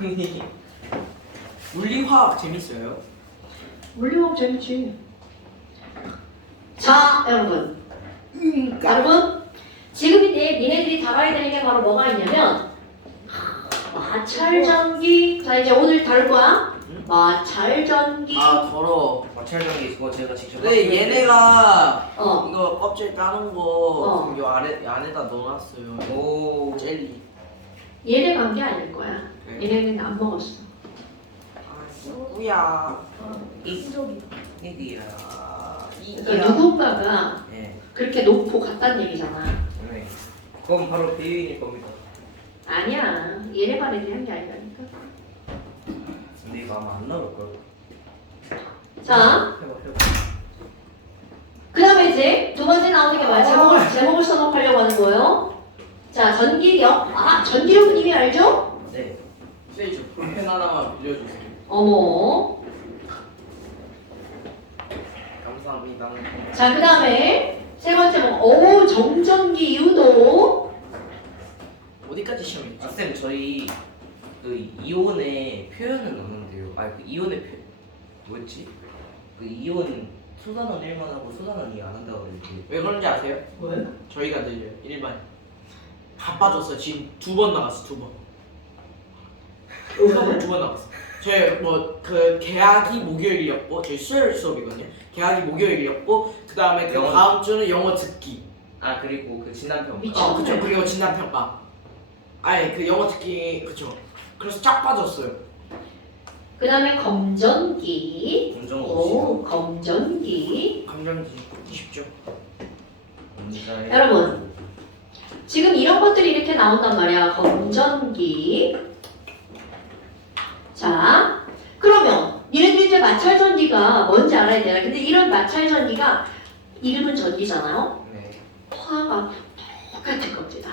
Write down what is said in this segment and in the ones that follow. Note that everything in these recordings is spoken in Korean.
아니 물리화학 재밌어요? 물리화학 재밌지. 자, 여러분. 여러분, 지금 이때 니네들이 다뤄야 되는 게 바로 뭐가 있냐면 마찰전기. 자, 이제 오늘 다룰 거야. 마찰전기. 아 더러워. 마찰전기 그거 제가 직접 근데 얘네가 어. 이거 껍질 따는 거 요 안에다 넣어놨어요. 오 젤리. 얘네 간 게 아닐 거야. 네. 얘네는 안 먹었어. 아 누구야? 이디야. 그러니까 누군가가 네. 그렇게 놓고 갔다는 얘기잖아. 네. 그건 바로 배우인일 겁니다. 아니야. 얘네 반 애들이 한 게 아니라니까. 근데 이거 아마 안 나올 걸. 자, 해봐. 그 다음에 이제 두 번째 나오는 게 뭐야? 제목을 써놓으려고 하는 거예요. 자, 전기력. 아, 전기력은 이미 알죠? 네. 선생님 저 볼펜 하나만 빌려주세요. 어머. 감사합니다. 자, 그 다음에 세 번째 뭐, 정전기 유도. 어디까지 시험했지? 쌤 저희 그 이온의 표현은 없는데요. 아니 그 이온의 뭐였지? 그 이온 수산원 1만 하고 수산원 2 안 한다고 그랬지. 왜 그런지 아세요? 왜? 저희가 늘려요. 일반. 바빠졌어. 지금 2번 나갔어. 2번. 수업을 2번 나갔어. 저희 뭐 그 계약이 목요일이었고 저희 수요일 수업이거든요. 계약이 목요일이었고 그 다음에 그 영어. 다음 주는 영어 듣기. 아 그리고 그 진단평가. 미쳐. 그쵸. 그리고 진단평가. 아니 그 영어 듣기 그쵸. 그래서 쫙 빠졌어요. 그 다음에 검전기. 운전 오, 없이. 검전기. 감정지 쉽죠. 여러분. 지금 이런 것들이 이렇게 나온단 말이야. 검전기. 자, 그러면 얘네들이 이제 마찰전기가 뭔지 알아야 돼요. 근데 이런 마찰전기가 이름은 전기잖아요. 네. 화가 똑같은 겁니다.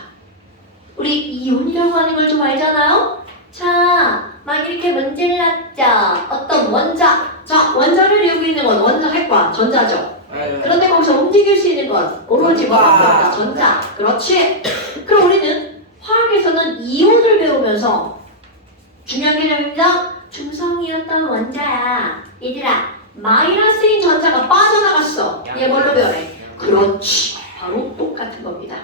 우리 이온이라고 하는 걸 좀 알잖아요. 자, 막 이렇게 문제를 놨죠. 어떤 원자. 자, 원자를 이루고 있는 건 원자 핵과 전자죠. 네. 그런데 거기서 움직일 수 있는 건 오로지 뭐밖에 없다. 전자. 그렇지. 그럼 우리는 화학에서는 이온을 배우면서 중요한 개념입니다. 중성이었던 원자야. 얘들아, 마이너스인 전자가 빠져나갔어. 얘 뭘로 변해? 그렇지. 바로 똑같은 겁니다.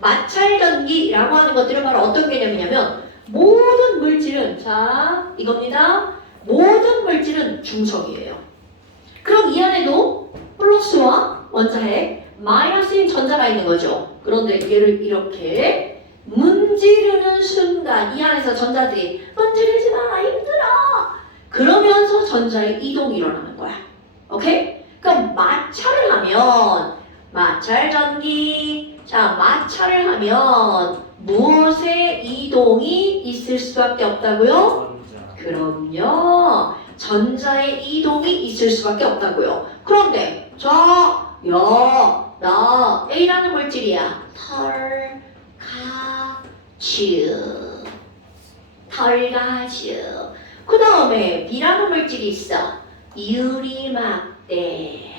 마찰전기라고 하는 것들은 바로 어떤 개념이냐면 모든 물질은 자 이겁니다. 모든 물질은 중성이에요. 그럼 이 안에도 플러스와 원자핵, 마이너스인 전자가 있는 거죠. 그런데 얘를 이렇게 문지르는 순간 이 안에서 전자들이 문지르지 마 힘들어 그러면서 전자의 이동이 일어나는 거야. 오케이? 그럼 마찰을 하면 마찰전기 자 마찰을 하면 무엇의 이동이 있을 수밖에 없다고요? 전자. 그럼요. 전자의 이동이 있을 수밖에 없다고요. 그런데 자, 나 A라는 물질이야. 털가주. 그 다음에 B라는 물질이 있어. 유리막대.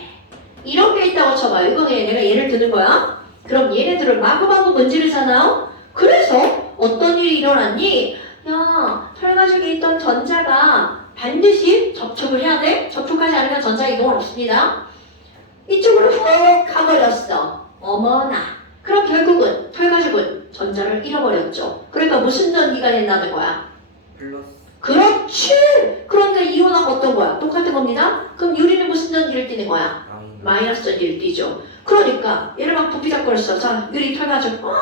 이런 게 있다고 쳐봐요. 이거는 내가 예를 드는 거야. 그럼 얘네들을 마구마구 문지르잖아요. 그래서 어떤 일이 일어났니? 야, 털가죽에 있던 전자가 반드시 접촉을 해야 돼. 접촉하지 않으면 전자 이동은 없습니다. 이쪽으로 훅 가버렸어. 어머나. 그럼 결국은 털가죽은 전자를 잃어버렸죠. 그러니까 무슨 전기가 된다는 거야? 플러스. 그렇지. 그러니까 이온하고 어떤 거야? 똑같은 겁니다. 그럼 유리는 무슨 전기를 띠는 거야? 마이너스 전기를 띠죠. 그러니까 얘를 막 부비작거렸어. 자, 유리 털가죽 막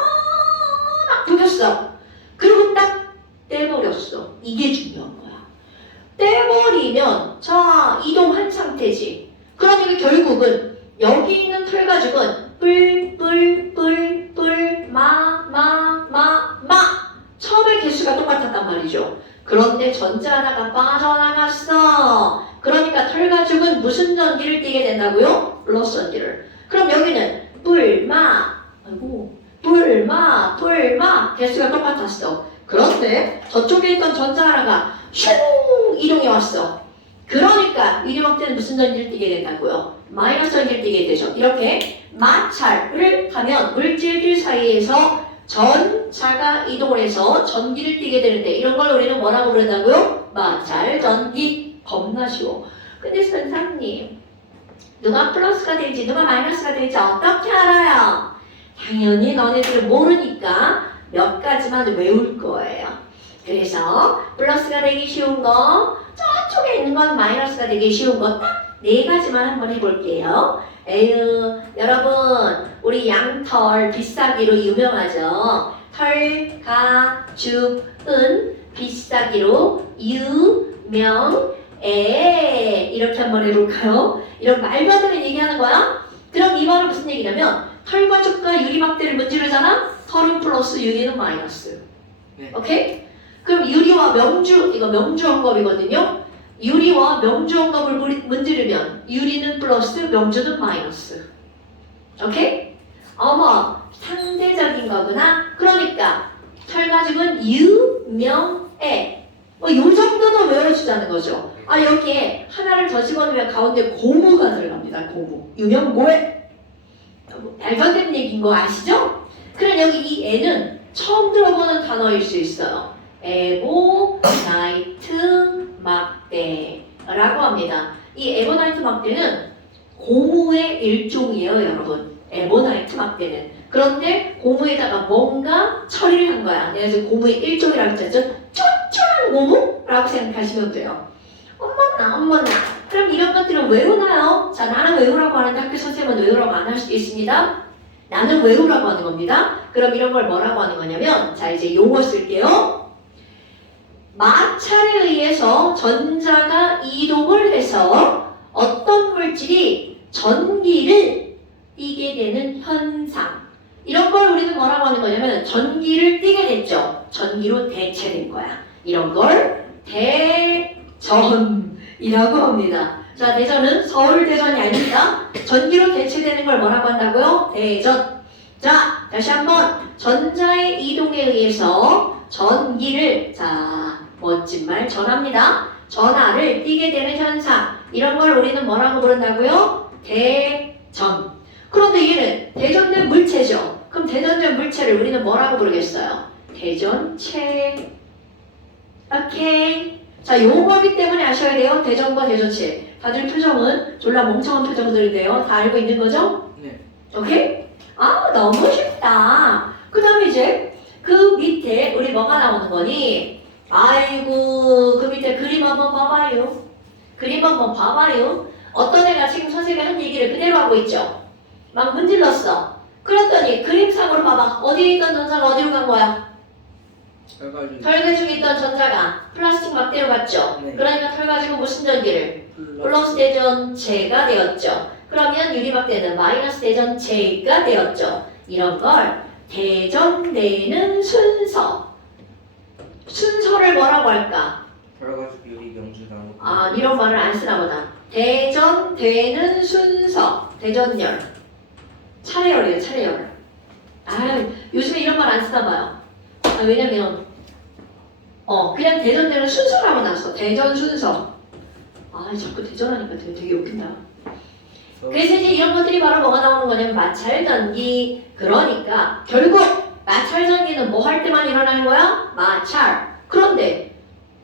부겼어. 그리고 딱 떼버렸어. 이게 중요한 거야. 떼버리면 자 이동한 상태지. 그러니까 결국은 여기 있는 털가죽은 뿔뿔뿔뿔 마 처음에 개수가 똑같았단 말이죠. 그런데 전자 하나가 빠져나갔어. 그러니까 털가죽은 무슨 전기를 띠게 된다고요? 플러스 전기를. 그럼 여기는 뿔마 개수가 똑같았어. 그런데 저쪽에 있던 전자 하나가 슝 이동해 왔어. 그러니까 유리막대는 무슨 전기를 띠게 된다고요? 마이너스 전기를 띠게 되죠. 이렇게 마찰을 하면 물질들 사이에서 전자가 이동을 해서 전기를 띠게 되는데 이런 걸 우리는 뭐라고 부른다고요? 마찰 전기. 겁나 쉬워. 근데 선생님, 누가 플러스가 될지 누가 마이너스가 될지 어떻게 알아요? 당연히 너네들 모르니까 몇 가지만 외울 거예요. 그래서 플러스가 되기 쉬운 거, 저쪽에 있는 건 마이너스가 되기 쉬운 거 딱 네 가지만 한번 해볼게요. 에휴, 여러분 우리 양털 비싸기로 유명하죠. 털, 가, 죽, 은 비싸기로 유명해. 이렇게 한번 해볼까요? 이런 말도 안 되는 얘기하는 거야? 그럼 이 말은 무슨 얘기냐면 털과 죽과 유리막대를 문지르잖아? 털은 플러스 유리는 마이너스. 네. 오케이? 그럼 유리와 명주, 이거 명주환갑이거든요. 유리와 명주환갑을 문지르면 유리는 플러스, 명주는 마이너스. 오케이? 어머, 상대적인 거구나. 그러니까 털가죽은 유명해. 요 정도는 외워주자는 거죠. 아, 여기에 하나를 더 집어넣으면 가운데 고무가 들어갑니다. 고무. 유명고에. 말도 안 되는 얘기인 거 아시죠? 그럼 여기 이 애는 처음 들어보는 단어일 수 있어요. 에보나이트 막대라고 합니다. 이 에보나이트 막대는 고무의 일종이에요, 여러분. 에보나이트 막대는. 그런데 고무에다가 뭔가 처리를 한 거야. 내가 지금 고무의 일종이라고 했죠. 쫀쫀한 고무라고 생각하시면 돼요. 어머나. 그럼 이런 것들은 외우나요? 자, 나는 외우라고 하는데 학교 선생님은 외우라고 안 할 수도 있습니다. 나는 외우라고 하는 겁니다. 그럼 이런 걸 뭐라고 하는 거냐면, 자, 이제 용어 쓸게요. 마찰에 의해서 전자가 이동을 해서 어떤 물질이 전기를 띠게 되는 현상. 이런 걸 우리는 뭐라고 하는 거냐면 전기를 띠게 됐죠. 전기로 대체된 거야. 이런 걸 대전이라고 합니다. 자, 대전은 서울 대전이 아닙니다. 전기로 대체되는 걸 뭐라고 한다고요? 대전. 자, 다시 한번 전자의 이동에 의해서 전기를, 자, 멋진 말 전합니다. 전하를 띠게 되는 현상. 이런 걸 우리는 뭐라고 부른다고요? 대전. 그런데 얘는 대전된 물체죠. 그럼 대전된 물체를 우리는 뭐라고 부르겠어요? 대전체. 오케이. 자, 요거기 때문에 아셔야 돼요. 대전과 대전체. 다들 표정은 졸라 멍청한 표정들인데요. 다 알고 있는 거죠? 네. 오케이? 아, 너무 쉽다. 그 다음에 이제 그 밑에 우리 뭐가 나오는 거니? 아이고, 그 밑에 그림 한번 봐봐요. 그림 한번 봐봐요. 어떤 애가 지금 선생님이 한 얘기를 그대로 하고 있죠? 막 문질렀어. 그랬더니 그림상으로 봐봐. 어디에 있던 전자가 어디로 간 거야? 털가죽에 있던 전자가 플라스틱 막대로 갔죠? 네. 그러니까 털가죽은 무슨 전기를? 플러스 대전체가 되었죠. 그러면 유리막대는 마이너스 대전체가 되었죠. 이런 걸 대전되는 순서. 순서를 뭐라고 할까? 털가죽 유리 명주 나무. 아, 이런 말을 안 쓰나 보다. 대전되는 순서. 대전열. 차례열이에요, 차례열. 아, 요즘에 이런 말 안 쓰나 봐요. 아, 왜냐면 그냥 대전되는 순서라고 나왔어. 대전 순서. 아, 자꾸 대전하니까 되게 웃긴다. 그래서 이제 이런 것들이 바로 뭐가 나오는 거냐면 마찰전기. 그러니까 결국 마찰전기는 뭐 할 때만 일어나는 거야? 마찰. 그런데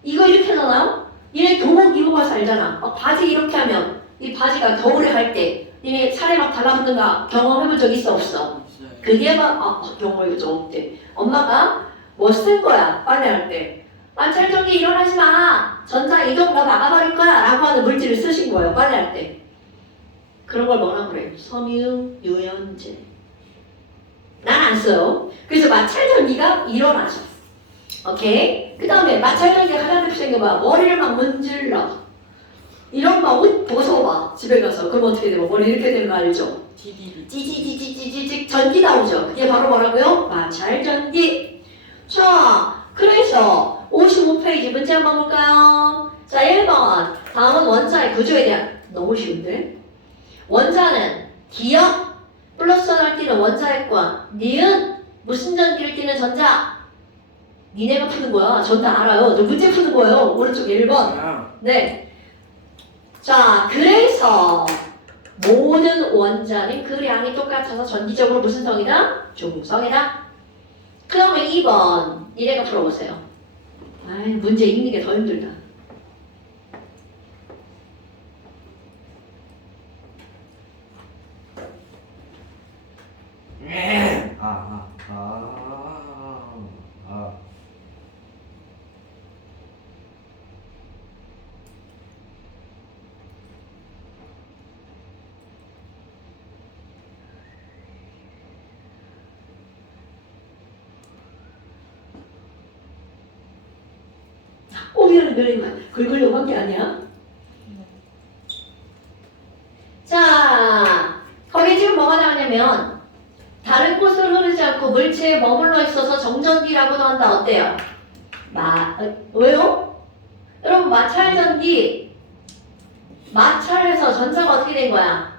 이거 이렇게 하잖아요? 얘네 교복 입어봐서 알잖아. 바지 이렇게 하면 이 바지가 겨울에 할 때 얘네 살에 막 달라붙는가 경험해본 적 있어 없어? 그게 경험해본 적 없대. 엄마가 뭐 쓴 거야 빨래할 때. 마찰전기 일어나지 마. 전자 이동 너 막아버릴 거야 라고 하는 물질을 쓰신 거예요 빨래할 때. 그런 걸 뭐라 그래? 섬유 유연제. 난 안 써요. 그래서 마찰전기가 일어나죠. 오케이? 그 다음에 마찰전기가 하나 둘 생겨봐. 머리를 막 문질러. 이런 막 옷 벗어봐. 집에 가서. 그럼 어떻게 돼요? 머리 이렇게 되는 거 알죠? 찌찌찌찌찌찌 전기 나오죠. 그게 바로 뭐라고요? 마찰전기. 자, 그래서 55페이지 문제 한번 볼까요? 자, 1번. 다음은 원자의 구조에 대한. 너무 쉬운데? 원자는 기역 플러스를 띠는 원자핵과 니은 무슨 전기를 띠는 전자. 니네가 푸는 거야. 전 다 알아요. 저 문제 푸는 거예요. 오른쪽 1번. 네. 자, 그래서 모든 원자는 그 량이 똑같아서 전기적으로 무슨 성이다? 중성이다. 그 다음에 2번 니네가 풀어보세요. 아이 문제 읽는 게 더 힘들다. 아. 꼬리를 긁으려고 한 게 아니야. 자, 거기 지금 뭐가 나오냐면 다른 곳으로 흐르지 않고 물체에 머물러 있어서 정전기라고도 한다. 어때요? 왜요? 여러분 마찰전기 마찰해서 전자가 어떻게 된 거야?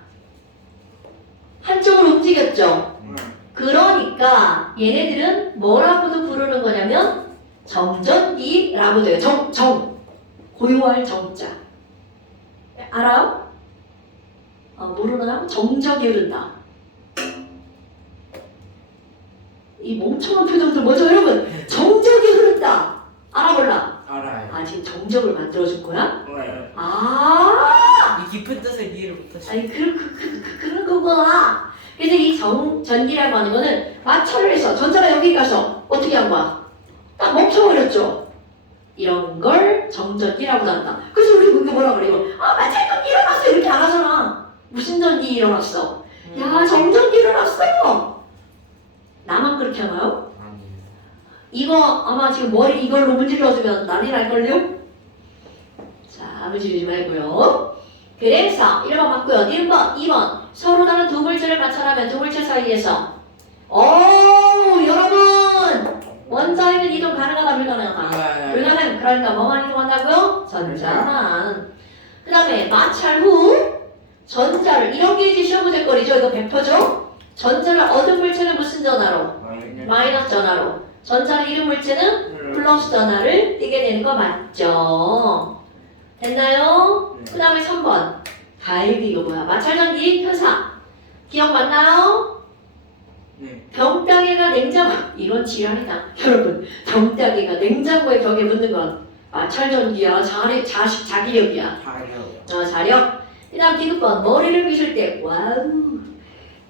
한쪽으로 움직였죠. 그러니까 얘네들은 뭐라고도 부르는 거냐면 정전기라고도 해요. 고요할 정자. 알아? 모르나? 정적이 흐른다. 이 멍청한 표정들 뭐죠 여러분? 정적이 흐른다. 알아 몰라? 알아요. 아 지금 정적을 만들어줄 거야? 네. 아 이 깊은 뜻을 이해를 못하시. 아니 그런 거구나. 그래서 이 전기라고 하는 거는 마찰을 해서 전자가 여기 가서 어떻게 한 거야? 딱 멈춰버렸죠. 이런 걸 정전기라고 한다. 그래서 우리 그게 뭐라 그래요? 마찰전기 일어났어 이렇게 안 하잖아. 무슨 전기 일어났어? 야 정전기 일어났어. 나만 그렇게 하나요? 아니에요. 이거 아마 지금 머리 이걸로 문질러주면 난리 날걸요? 자 문지르지 말고요. 그래서 1번 맞고요. 1번, 2번 서로 다른 두 물체를 마찰하면 두 물체 사이에서 여러분 원자에는 이동 가능하다 불가능하다? 불가능. 그러니까 뭐만 이동한다고요? 전자만. 그 다음에 마찰 후 전자를 이런 게 이제 시험 문제거리죠. 이거 100%죠? 전자를 얻은 물체는 무슨 전하로? 마이너스 전하로. 전자를 잃은 물체는 플러스 전하를 띠게 되는 거 맞죠? 됐나요? 그 다음에 3번 아이고 이거 뭐야? 마찰전기 현상 기억맞나요? 네. 병따개가 냉장고 이런 지랄이다. 여러분 병따개가 냉장고에 벽에 붙는 건 마찰전기야. 자기력이야. 잘해요. 자력. 그 다음 디귿번 머리를 빗을 때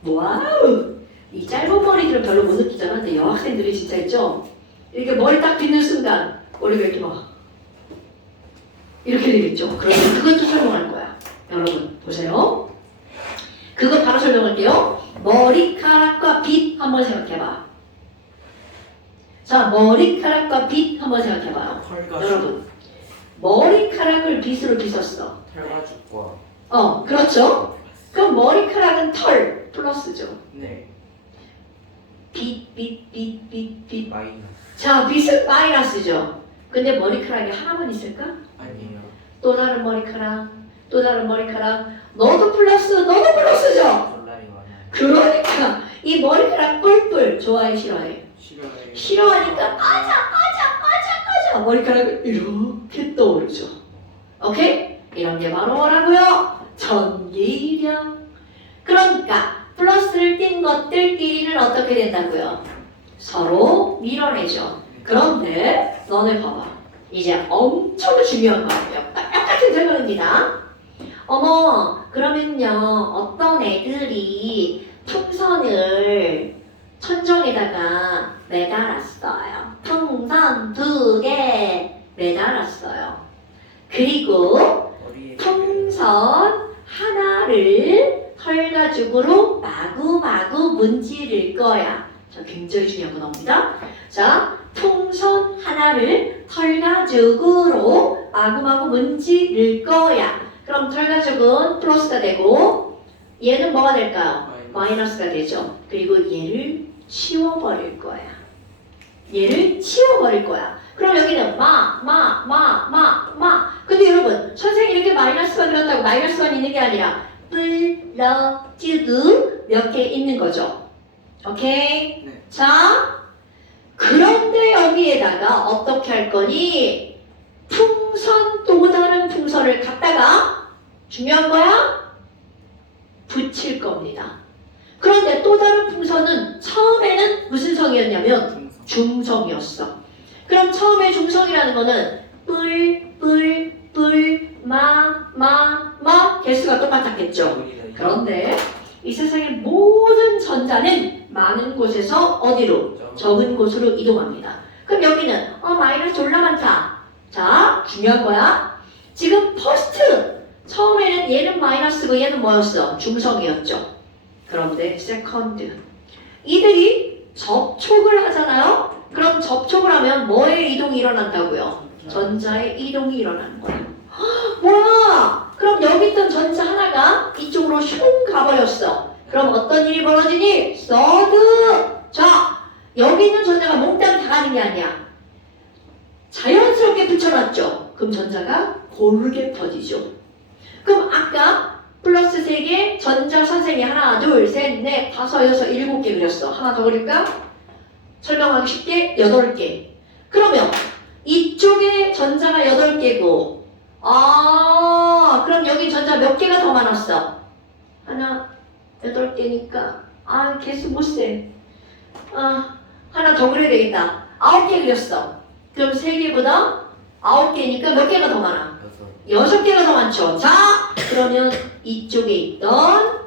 와우 이 짧은 머리들은 별로 못 느끼잖아. 근데 여학생들이 진짜 있죠. 이렇게 머리 딱 빗는 순간 머리가 이렇게 막 이렇게 되겠죠. 그러면 그것도 설명할 거야. 여러분 보세요. 그거 바로 설명할게요. 머리카락과 빗 한번 생각해봐. 자 머리카락과 빗 한번 생각해봐요. 털가죽. 여러분 머리카락을 빗으로 빗었어. 털가죽과. 그렇죠. 그럼 머리카락은 털 플러스죠. 네. 빗. 마이너스. 자 빗은 마이너스죠. 근데 머리카락이 하나만 있을까? 아니에요. 또 다른 머리카락, 또 다른 머리카락. 너도 플러스, 너도 플러스죠. 전달이 많아요. 그러니까 이 머리카락 뿔뿔 좋아해 싫어해? 싫어해요. 싫어하니까 빠져 머리카락을 이렇게 떠오르죠. 오케이? 이런 게 바로 뭐라고요? 전기력. 그러니까 플러스를 띈 것들끼리는 어떻게 된다고요? 서로 밀어내죠. 그런데 너네 봐봐. 이제 엄청 중요한 거예요. 똑같은 설명입니다. 그러면요 어떤 애들이 풍선을 천정에다가 매달았어요. 풍선 2개 매달았어요. 그리고 머리에 풍선 하나를 털가죽으로 마구마구 문지를 거야. 자, 굉장히 중요한 거 나옵니다. 자, 풍선 하나를 털가죽으로 마구마구 문지를 거야. 그럼 털가죽은 플러스가 되고 얘는 뭐가 될까요? 마이너스가 되죠. 그리고 얘를 치워버릴 거야. 얘를 치워버릴 거야. 그럼 여기는 근데 여러분 선생님이 이렇게 마이너스가 들었다고 마이너스만 있는 게 아니라 플러스도 몇 개 있는 거죠. 오케이? 네. 자, 그런데 여기에다가 어떻게 할 거니? 풍선 또 다른 풍선을 갖다가 중요한 거야? 붙일 겁니다. 그런데 또 다른 풍선은 처음에는 무슨 성이었냐면 중성이었어. 그럼 처음에 중성이라는 거는 마 개수가 똑같았겠죠. 그런데 이 세상의 모든 전자는 많은 곳에서 어디로? 적은 곳으로 이동합니다. 그럼 여기는 마이너스 졸라 많다. 자, 중요한 거야. 지금 퍼스트 처음에는 얘는 마이너스고 얘는 뭐였어? 중성이었죠. 그런데 세컨드 이들이 접촉을 하잖아요. 그럼 접촉을 하면 뭐의 이동이 일어난다고요? 전자의 이동이 일어나는 거야. 뭐야? 그럼 여기 있던 전자 하나가 이쪽으로 슝 가버렸어. 그럼 어떤 일이 벌어지니? 서드. 자, 여기 있는 전자가 몽땅 다 가는 게 아니야. 자연스럽게 붙여놨죠. 그럼 전자가 고르게 퍼지죠. 그럼 아까 플러스 3개 전자 선생이 하나, 둘, 셋, 넷, 다섯, 여섯, 7개 그렸어. 하나 더 그릴까? 설명하기 쉽게 8개. 그러면 이쪽에 전자가 8개고 그럼 여기 전자 몇 개가 더 많았어? 하나, 8개니까 개수 못세. 하나 더 그려야 되겠다. 9개 그렸어. 그럼 3개보다 9개니까 몇 개가 더 많아? 6개가 더 많죠. 자, 그러면 이쪽에 있던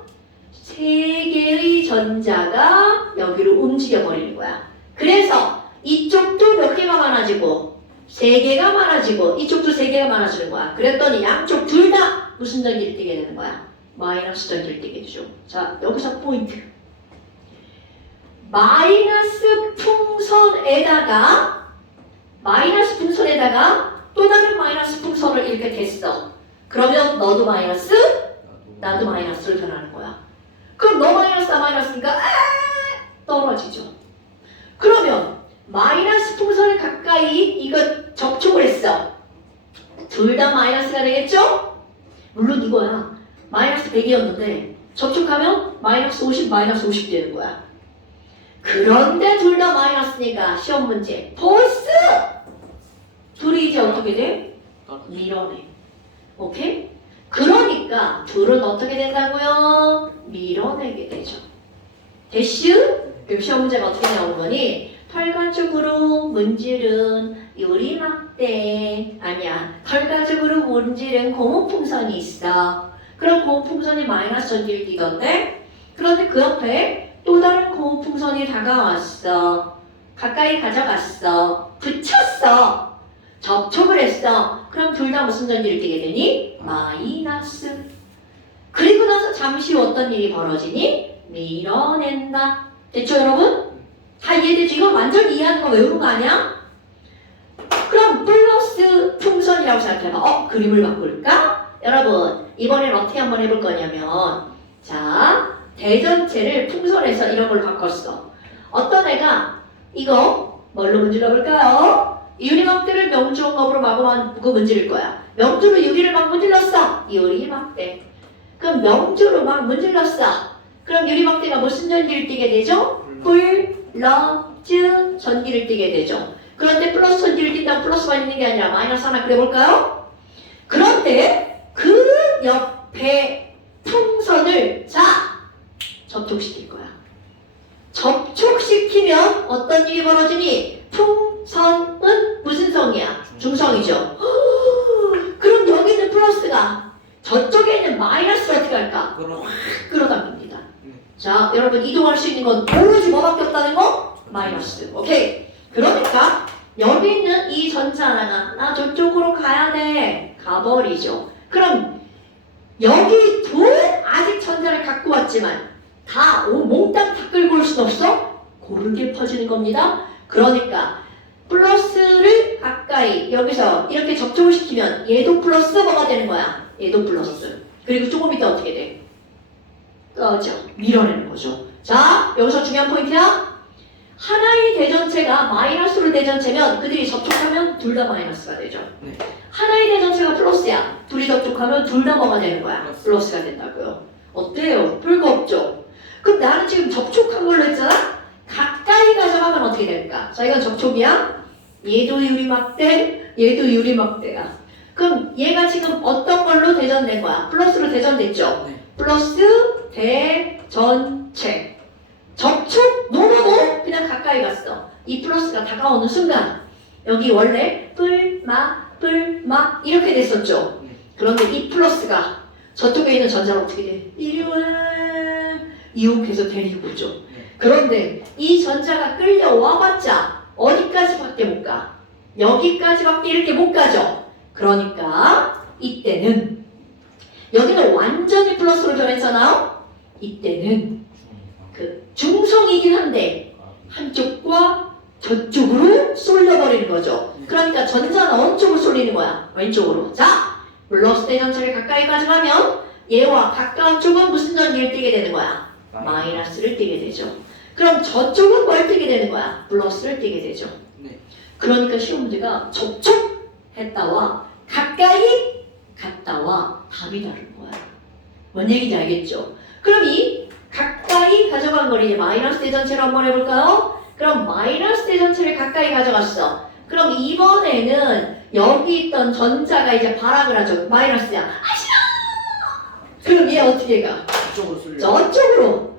3개의 전자가 여기로 움직여 버리는 거야. 그래서 이쪽도 몇 개가 많아지고 3개가 많아지고 이쪽도 3개가 많아지는 거야. 그랬더니 양쪽 둘 다 무슨 전기를 띠게 되는 거야? 마이너스 전기를 띠게 되죠. 자, 여기서 포인트. 마이너스 풍선에다가 또 다른 마이너스 풍선을 이렇게 댔어. 그러면 너도 마이너스, 나도 마이너스를 변하는 거야. 그럼 너 마이너스, 나 마이너스니까 떨어지죠. 그러면 마이너스 풍선을 가까이 이거 접촉을 했어. 둘 다 마이너스가 되겠죠? 물론 이거야. 마이너스 100이었는데 접촉하면 마이너스 50, 마이너스 50 되는 거야. 그런데 둘 다 마이너스니까 시험 문제 보스! 둘이 이제 어떻게 돼? 밀어내. 오케이? 그러니까 둘은 어떻게 된다고요? 밀어내게 되죠. 대슈? 그럼 시험 문제가 어떻게 나오는 거니? 결과적으로 문질은 유리막대 아니야. 결과적으로 문질은 고무풍선이 있어. 그럼 고무풍선이 마이너스 전기를 띠던데 그런데 그 옆에 또 다른 고무풍선이 다가왔어. 가까이 가져갔어. 붙였어. 접촉을 했어. 그럼 둘 다 무슨 전기를 띠게 되니? 마이너스. 그리고 나서 잠시 후 어떤 일이 벌어지니? 밀어낸다. 됐죠 여러분? 다 이해되죠? 이거 완전 이해하는 거 외우는 거 아니야? 그럼 플러스 풍선이라고 생각해봐. 그림을 바꿀까? 여러분 이번엔 어떻게 한번 해볼 거냐면 자 대전체를 풍선에서 이런 걸로 바꿨어. 어떤 애가 이거 뭘로 문질러 볼까요? 유리막대를 명주홍업으로 마구 문지를 거야. 명주로 유리를 막 문질렀어. 유리막대. 그럼 명주로 막 문질렀어. 그럼 유리막대가 무슨 전기를 띠게 되죠? 플러스 전기를 띠게 되죠. 그런데 플러스 전기를 띈다고 플러스만 있는 게 아니라 마이너스 하나 그려볼까요? 그런데 그 옆에 풍선을 접촉시킬 거야. 접촉시키면 어떤 일이 벌어지니? 풍선은 무슨 성이야? 중성이죠. 그럼 여기 있는 플러스가 저쪽에 있는 마이너스를 어떻게 할까? 끌어당깁니다. 자, 여러분 이동할 수 있는 건 오로지 뭐밖에 없다는 거? 마이너스. 오케이. 그러니까 여기 있는 이 전자 하나가 나 저쪽으로 가야 돼. 가버리죠. 그럼 여기 둘 아직 전자를 갖고 왔지만 다 몽땅 다 끌고 올 수는 없어? 고르게 퍼지는 겁니다. 그러니까 플러스를 가까이 여기서 이렇게 접촉을 시키면 얘도 플러스 뭐가 되는 거야? 얘도 플러스. 그리고 조금 이따 어떻게 돼? 꺼져. 밀어내는 거죠. 자, 여기서 중요한 포인트야. 하나의 대전체가 마이너스로 대전체면 그들이 접촉하면 둘 다 마이너스가 되죠. 네. 하나의 대전체가 플러스야. 둘이 접촉하면 둘 다 뭐가 되는 거야? 플러스가 된다고요. 어때요? 별거 없죠? 그럼 나는 지금 접촉한 걸로 했잖아? 가까이 가져가면 어떻게 될까? 자, 이건 접촉이야. 얘도 유리막대, 얘도 유리막대야. 그럼 얘가 지금 어떤 걸로 대전된 거야? 플러스로 대전됐죠? 네. 플러스 대전체. 접촉? 노노노? 그냥 가까이 갔어. 이 플러스가 다가오는 순간 여기 원래 뿔마 이렇게 됐었죠. 그런데 이 플러스가 저쪽에 있는 전자는 어떻게 돼? 이리 와 이용해서 데리고 오죠. 그런데 이 전자가 끌려와봤자 어디까지밖에 못 가? 여기까지밖에 이렇게 못 가죠. 그러니까 이때는 여기는 완전히 플러스로 변했잖아요. 이때는 그 중성이긴 한데 한쪽과 저쪽으로 쏠려버리는 거죠. 그러니까 전자는 어느 쪽으로 쏠리는 거야? 왼쪽으로. 자, 플러스 대전차를 가까이 가져가면 얘와 가까운 쪽은 무슨 전기를 띠게 되는 거야? 마이너스를 띠게 되죠. 그럼 저쪽은 뭘 띠게 되는 거야? 플러스를 띠게 되죠. 네. 그러니까 시험 문제가 접촉했다와 가까이 갔다와 답이 다른 거야. 뭔 얘기인지 알겠죠? 그럼 이 가까이 가져간 걸 이제 마이너스 대전체로 한번 해볼까요? 그럼 마이너스 대전체를 가까이 가져갔어. 그럼 이번에는 여기 있던 전자가 이제 발악을 하죠. 마이너스야. 아 싫어! 그럼 얘 어떻게 가? 이쪽으로 쏠려. 저쪽으로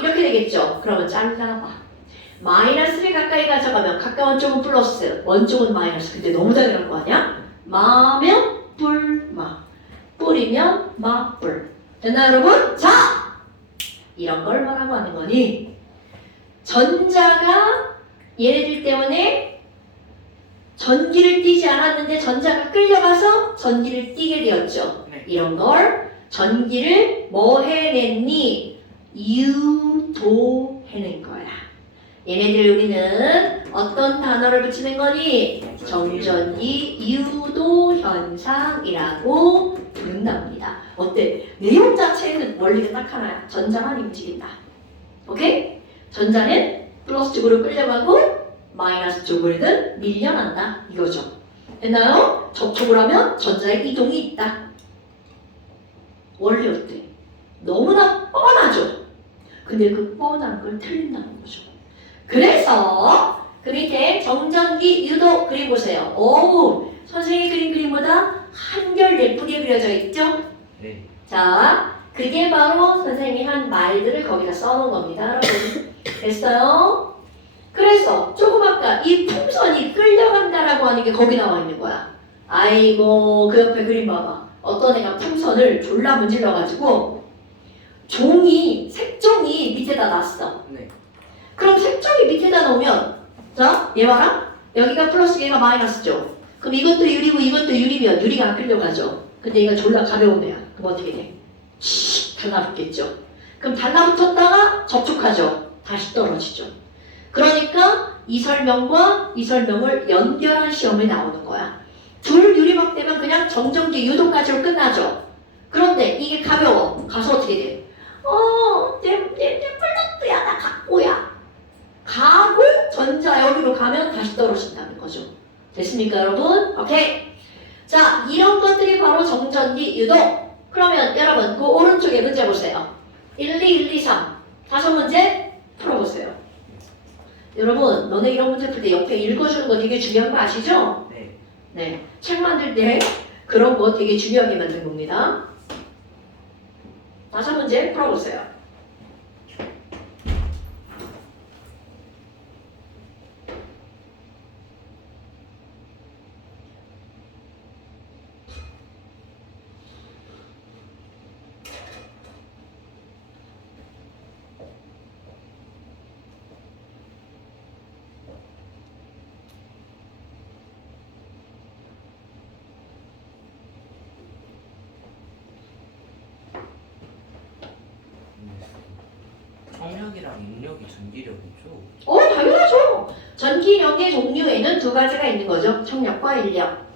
이렇게 되겠죠. 그러면 잘라봐. 마이너스를 가까이 가져가면 가까운 쪽은 플러스, 먼 쪽은 마이너스. 근데 너무 당연한 거 아니야? 마면 뿔마, 뿔이면 마뿔. 됐나요 여러분? 자! 이런 걸 뭐라고 하는 거니? 전자가 얘네들 때문에 전기를 띠지 않았는데 전자가 끌려가서 전기를 띠게 되었죠. 네. 이런 걸 전기를 뭐 해냈니? 유도해낸 거야. 얘네들 우리는 어떤 단어를 붙이는 거니? 정전기 유도 현상이라고 부른답니다. 어때? 내용 자체는 원리가 딱 하나야. 전자만 움직인다. 오케이? 전자는 플러스 쪽으로 끌려가고 마이너스 쪽으로는 밀려난다. 이거죠. 됐나요? 접촉을 하면 전자의 이동이 있다. 원리 어때? 너무나 뻔하죠? 근데 그 뻔한 걸 틀린다는 거죠. 그래서 그 밑에 정전기 유도 그림 보세요. 오우, 선생님 그림보다 한결 예쁘게 그려져 있죠? 네. 자, 그게 바로 선생님이 한 말들을 거기다 써놓은 겁니다. 여러분. 됐어요? 그래서 조금 아까 이 풍선이 끌려간다라고 하는 게 거기 나와 있는 거야. 아이고, 그 옆에 그림 봐봐. 어떤 애가 풍선을 졸라 문질러가지고 색종이 밑에다 놨어. 네. 그럼 색종이 밑에다 놓으면 자, 얘 봐라. 여기가 플러스 얘가 마이너스죠. 그럼 이것도 유리고 이것도 유리면 유리가 안 끌려가죠. 근데 얘가 졸라 가벼운 애야. 그럼 어떻게 돼? 달라붙겠죠. 그럼 달라붙었다가 접촉하죠. 다시 떨어지죠. 그러니까 이 설명과 이 설명을 연결한 시험에 나오는 거야. 둘 유리막 되면 그냥 정전기 유도까지로 끝나죠. 그런데 이게 가벼워. 가서 어떻게 돼? 내 플러스야. 나 갖고야. 가고 전자 여기로 가면 다시 떨어진다는 거죠. 됐습니까 여러분? 오케이. 자, 이런 것들이 바로 정전기 유도. 그러면 여러분 그 오른쪽에 문제 보세요. 1, 2, 1, 2, 3 다섯 문제 풀어보세요. 여러분 너네 이런 문제 풀 때 옆에 읽어주는 거 되게 중요한 거 아시죠? 네. 네. 책 만들 때 그런 거 되게 중요하게 만든 겁니다. 다섯 문제 풀어보세요. 청력이랑 인력이 전기력이죠. 당연하죠. 전기력의 종류에는 두 가지가 있는 거죠. 청력과 인력.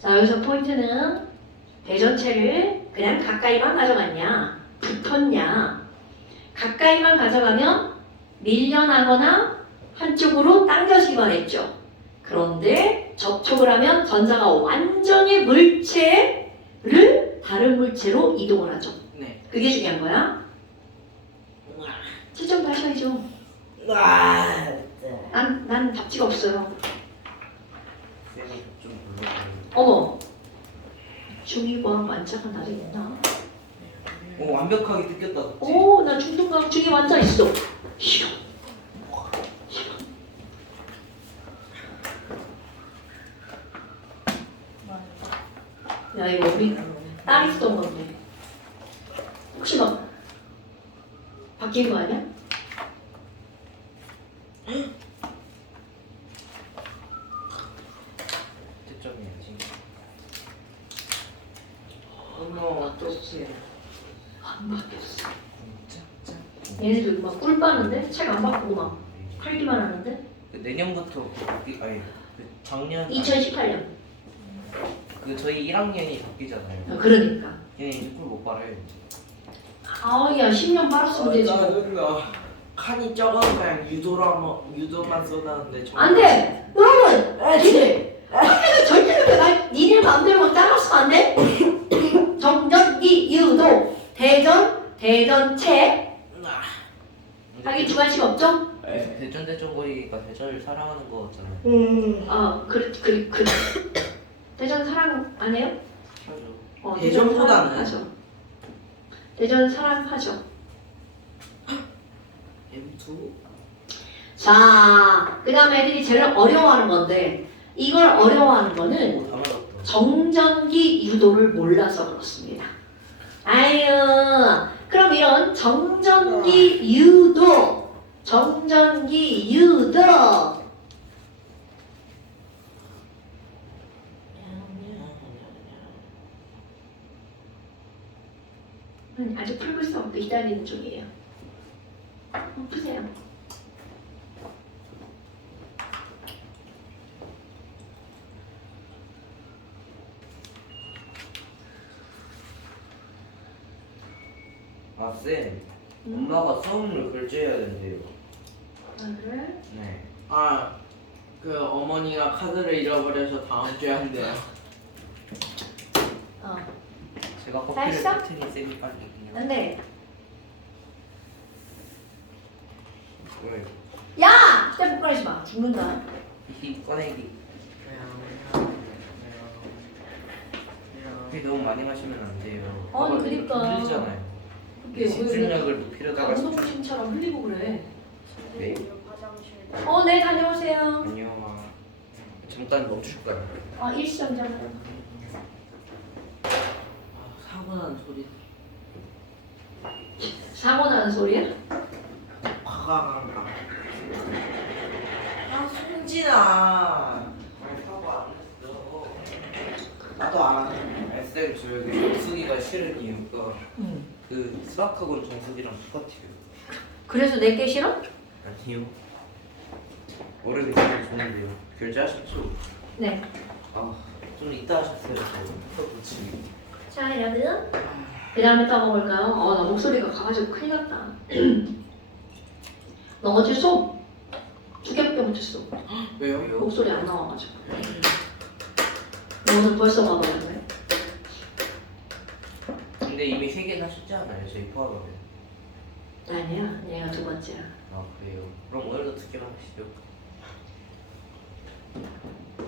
자, 여기서 포인트는 대전체를 그냥 가까이만 가져갔냐, 붙었냐. 가까이만 가져가면 밀려나거나 한쪽으로 당겨지기만 했죠. 그런데 접촉을 하면 전자가 완전히 물체를 다른 물체로 이동을 하죠. 네. 그게 중요한 거야. 채점 다시 해줘. 난 답지가 없어요. 쌤이 좀 불러주세요. 어머. 중위과학 완자가 나도 있나? 오 완벽하게 느꼈다. 그치? 오, 나 중등과학 중위 완자 있어. 휴. 야, 이거 우리 딸이 쓰던 건데. 혹시 막 바뀐 거 아니야? 채점해야지. 어머 어떡해. 안 바뀌었어. 짠짠. 얘네들 막 꿀 빠는데? 책 안 바꾸고 막 팔기만 하는데? 그 내년부터 아니 그 작년 2018년. 그 저희 1학년이 바뀌잖아요. 그러니까. 얘네 이제 꿀못 빨아요 이제. 아, 야, 10년 빨았으면 되지. 짜증나. 칸이 적어서 그냥 유도만 쏟았는데 안 돼! 여러분! 니들! 학교에서 절대 그렇게 니들 마음대로 막 따라서면 안 돼? 정전기 유도 대전체 하기 주관식 없죠? 대전대전거리가 대전을 사랑하는 거잖아요. 아, 그래. 대전 사랑 안 해요? 하죠. 대전보다는. 사랑하죠. 대전 사랑하죠. M2? 자, 그 다음에 애들이 제일 어려워하는 건데 이걸 어려워하는 거는 오, 다 맞았다. 정전기 유도를 몰라서 그렇습니다. 아유, 그럼 이런 정전기 유도 아직 풀고 있어. 기다리는 중이에요. 푸세요. 아 쌤, 엄마가 수업료 결제해야 된대요. 그래? 네. 아, 그 어머니가 카드를 잃어버려서 다음 주에 한대요. 제가 커피를 맛있어? 할 테니 쌤이 빨리 그냥. 안 돼. 왜? 야! 진짜 못 가리지 마. 죽는다. 이 꺼내기. 커피 너무 많이 마시면 안 돼요. 아니, 그러니까. 흘리잖아요. 그게 집중력을 높이려다가 강동신처럼 흘리고 그래. 네. 네, 다녀오세요. 안녕. 잠깐 멈출까요? 일시정잖아요. 사고 난 소리. 사고 나는 소리야? 화가 난다. 아, 승진아. 사고 안 했어. 나도 안 하는데. 쌤 저기 정수기가 싫은 이유가 응. 그 수학학원 정수기랑 똑같아요. 그래서 내게 싫어? 아니요. 오래되시면 좋은데요. 결제하셨죠? 네. 좀 이따 하셨어요. 저 붙이기. 자, 여러분. 그 다음에 또 한번 볼까요? 나 목소리가 가가지고 큰일 났다. 너 어제 수업 2개밖에 못했어. 왜요? 목소리 안 나와가지고. 너 오늘 벌써 가버렸네. 근데 이미 3개는 하셨지 않아요? 저희 포함하면. 아니야, 얘가 2번째야. 아 그래요? 그럼 오늘도 2개만 하시죠.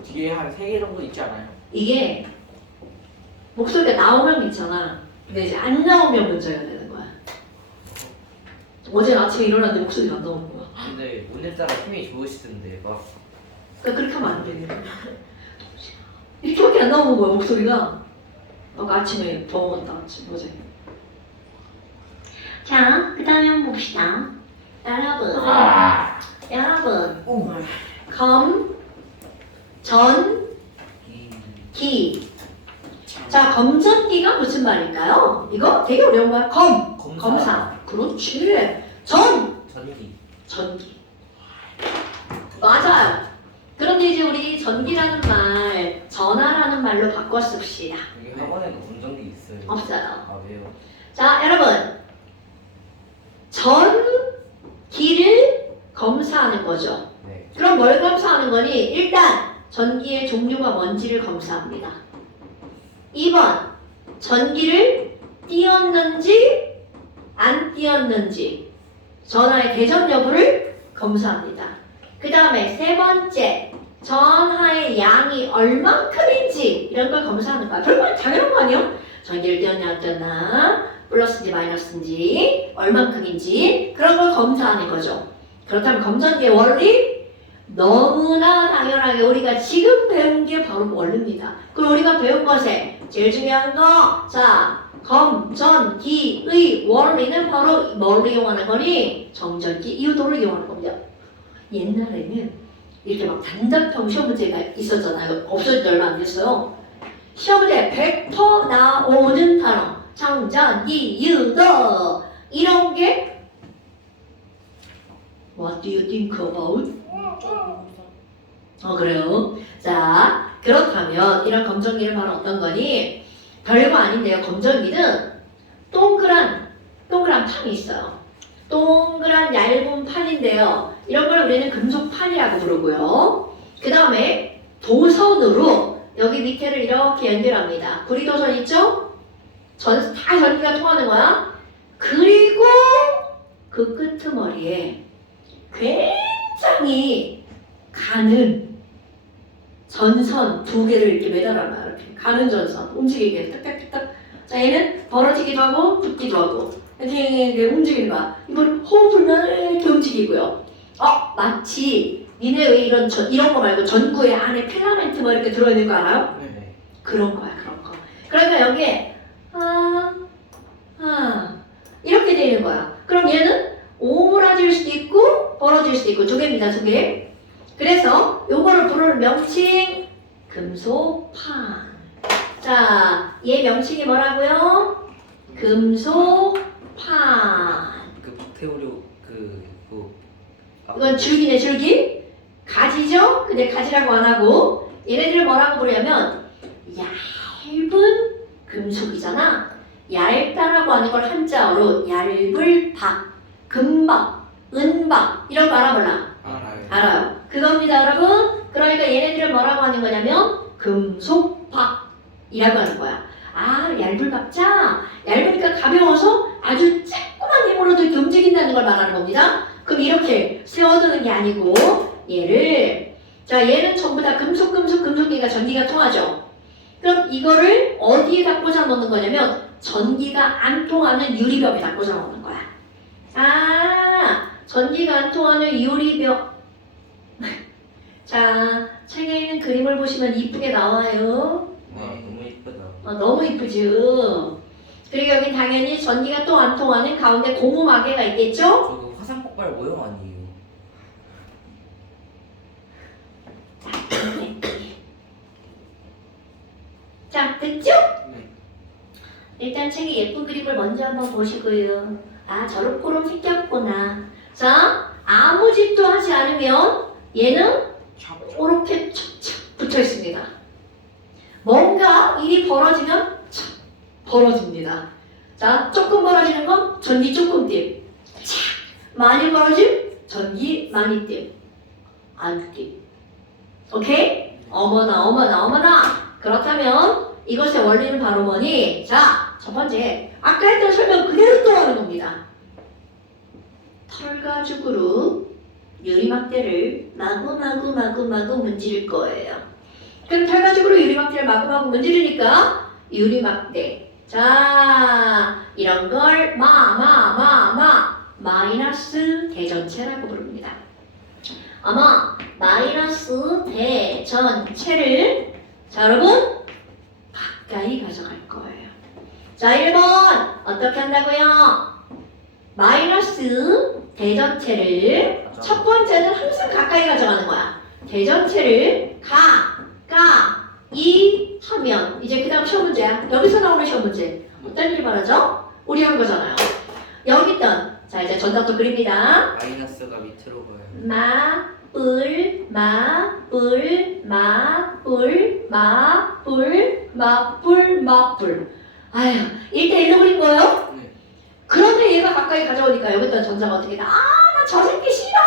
뒤에 한 3개 정도 있지 않아요? 이게 목소리가 나오면 괜찮아. 근데 이제 안 나오면 문제가 되는 거야. 어제 아침에 일어났는데 목소리가 안 나오는 거야. 근데 오늘따라 힘이 좋으시던데 막 그러니까 그렇게 하면 안 돼. 이렇게밖에 안 나오는 거야, 목소리가. 아까 아침에 병원 갔다 왔지, 어제. 자, 그 다음에 한번 봅시다. 여러분, 검전기. 자, 검전기가 무슨 말일까요? 이거 되게 어려운 거야. 검사. 그렇지. 전기. 전기. 맞아요. 그런데 이제 우리 전기라는 말, 전화라는 말로 바꿔 씁시다. 여기 학원에도 검정기 있어요. 없어요. 아 왜요? 자, 여러분. 전기를 검사하는 거죠. 네. 그럼 뭘 검사하는 거니? 일단 전기의 종류가 뭔지를 검사합니다. 2번 전기를 띄었는지 안 띄었는지 전하의 대전 여부를 검사합니다. 그 다음에 세 번째 전하의 양이 얼만큼인지 이런 걸 검사하는 거야. 별거 당연한 거 아니에요? 전기를 띄었냐 안 띄었나, 플러스인지 마이너스인지 얼만큼인지 그런 걸 검사하는 거죠. 그렇다면 검전기의 원리 너무나 당연하게 우리가 지금 배운 게 바로 원리입니다. 그리고 우리가 배운 것에 제일 중요한 거, 자, 검전기의 원리는 바로 뭘 이용하는 거니? 정전기 이유도를 이용하는 겁니다. 옛날에는 이렇게 막 단답형 시험 문제가 있었잖아요. 없어진 지 얼마 안 됐어요. 시험 문제 100% 나오는 단어, 정전기 이유도 이런 게 What do you think about? 그래요? 자, 그렇다면 이런 검전기는 바로 어떤 거니? 별거 아닌데요. 검전기는 동그란 판이 있어요. 동그란 얇은 판인데요. 이런 걸 우리는 금속판이라고 부르고요. 그 다음에 도선으로 여기 밑에를 이렇게 연결합니다. 구리도선 있죠? 다 전기가 통하는 거야. 그리고 그 끄트머리에 굉장히 가는 전선 두 개를 이렇게 매달아놔요. 이렇게 가는 전선 움직이게 딱딱딱. 자, 얘는 벌어지기도 하고 붙기도 하고 이렇게 움직이는 거야. 이걸 호흡 불면 이렇게 움직이고요. 마치 니네 왜 이런 거 말고 전구의 안에 필라멘트 뭐 이렇게 들어있는 거 알아요? 네. 그런 거야, 그런 거. 그러니까 여기에 이렇게 되는 거야. 그럼 얘는 오므라질 수도 있고 벌어질 수도 있고 두 개입니다, 두 개. 그래서 요거를 부르는 명칭 금속판. 자, 얘 명칭이 뭐라고요? 금속판. 그 박테오리오 이건 줄기네, 줄기. 가지죠? 근데 가지라고 안 하고 얘네들을 뭐라고 부르냐면 얇은 금속이잖아. 얇다라고 하는 걸 한자어로 얇을 박, 금박, 은박 이런 거 알아 몰라? 알아요. 알아요. 그겁니다, 여러분. 그러니까 얘네들을 뭐라고 하는 거냐면 금속박이라고 하는 거야. 얇을 박자? 얇으니까 가벼워서 아주 조그만 힘으로도 이렇게 움직인다는 걸 말하는 겁니다. 그럼 이렇게 세워두는 게 아니고 얘를, 자, 얘는 전부 다 금속이니까 전기가 통하죠. 그럼 이거를 어디에다 꽂아 놓는 거냐면 전기가 안 통하는 유리벽에다 꽂아 놓는 거야. 전기가 안 통하는 유리벽. 자, 책에 있는 그림을 보시면 이쁘게 나와요. 너무 이쁘다. 너무 이쁘죠? 그리고 여기 당연히 전기가 또 안 통하는 가운데 고무마개가 있겠죠? 저거 화산 폭발 모형 아니에요? 자, 됐죠? 네. 일단 책에 예쁜 그림을 먼저 한번 보시고요. 저렇게로 생겼구나. 자, 아무 짓도 하지 않으면 얘는 이렇게 착착 붙어 있습니다. 뭔가 일이 벌어지면 착 벌어집니다. 자, 조금 벌어지는 건 전기 조금 띄. 착 많이 벌어짐 전기 많이 띄. 안 띄. 오케이? 어머나. 그렇다면 이것의 원리는 바로 뭐니? 자, 첫 번째 아까 했던 설명 그대로 또 하는 겁니다. 털가죽으로 유리막대를 마구마구 문지를 거예요. 그럼 털가죽으로 유리막대를 마구마구 문지르니까 유리막대. 자, 이런 걸 마이너스 대전체라고 부릅니다. 마이너스 대전체를 자, 여러분 가까이 가져갈 거예요. 자, 1번 어떻게 한다고요? 마이너스 대전체를 첫 번째는 항상 가까이 가져가는 거야. 대전체를 가까이 하면 이제 그 다음 시험 문제야. 여기서 나오는 시험 문제 어떤 일이 말하죠? 우리 한 거잖아요. 여기 있던 자, 이제 전답도 그립니다. 마이너스가 밑으로 가요. 마뿔. 아휴, 1대1로 그린 거예요? 네. 그런데 얘가 가까이 가져오니까 여기 있던 전자가 어떻게 나 저 새끼 싫어!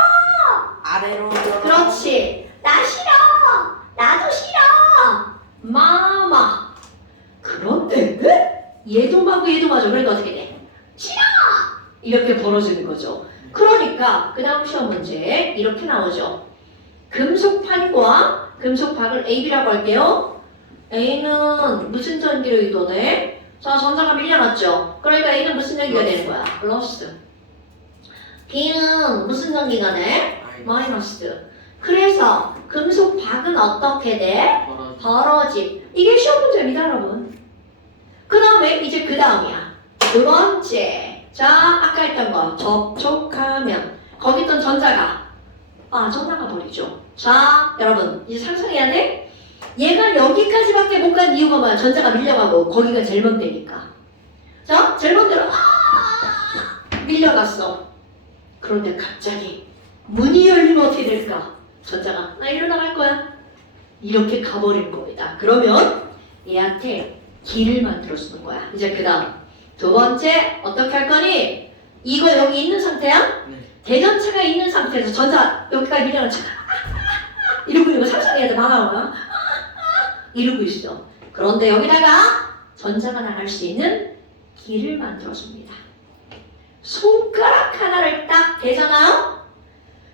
아래로 열어. 그렇지. 나 싫어. 나도 싫어. 마마. 그런데 얘도 맞고 얘도 맞아. 그러니까 어떻게 돼? 싫어. 이렇게 벌어지는 거죠. 그러니까 그 다음 시험 문제 이렇게 나오죠. 금속판과 금속박을 AB라고 할게요. A는 무슨 전기로 이동해? 자, 전자가 밀려났죠. 그러니까 A는 무슨 전기가 되는 거야? 플러스. B는 무슨 전기가 돼? 마이너스. 그래서 금속박은 어떻게 돼? 벌어짐. 이게 시험 문제입니다, 여러분. 그 다음에 이제 그 다음이야. 두 번째. 자, 아까 했던 거. 접촉하면. 거기 있던 전자가 전자가 버리죠. 자, 여러분. 이제 상상해야 돼? 얘가 여기까지밖에 못 간 이유가 뭐야? 전자가 밀려가고 거기가 제일 먼 데니까. 자, 제일 먼 데로 밀려갔어. 그런데 갑자기 문이 열리면 어떻게 될까? 전자가 나 이리로 나갈 거야. 이렇게 가버린 겁니다. 그러면 얘한테 길을 만들어주는 거야. 이제 그 다음 두 번째 어떻게 할 거니? 이거 여기 있는 상태야? 네. 대전체가 있는 상태에서 전자 여기까지 밀려가지고 이러고 이거 상상해야 돼. 많아. 이러고 있어. 그런데 여기다가 전자가 나갈 수 있는 길을 만들어줍니다. 손가락 하나를 딱 대잖아요?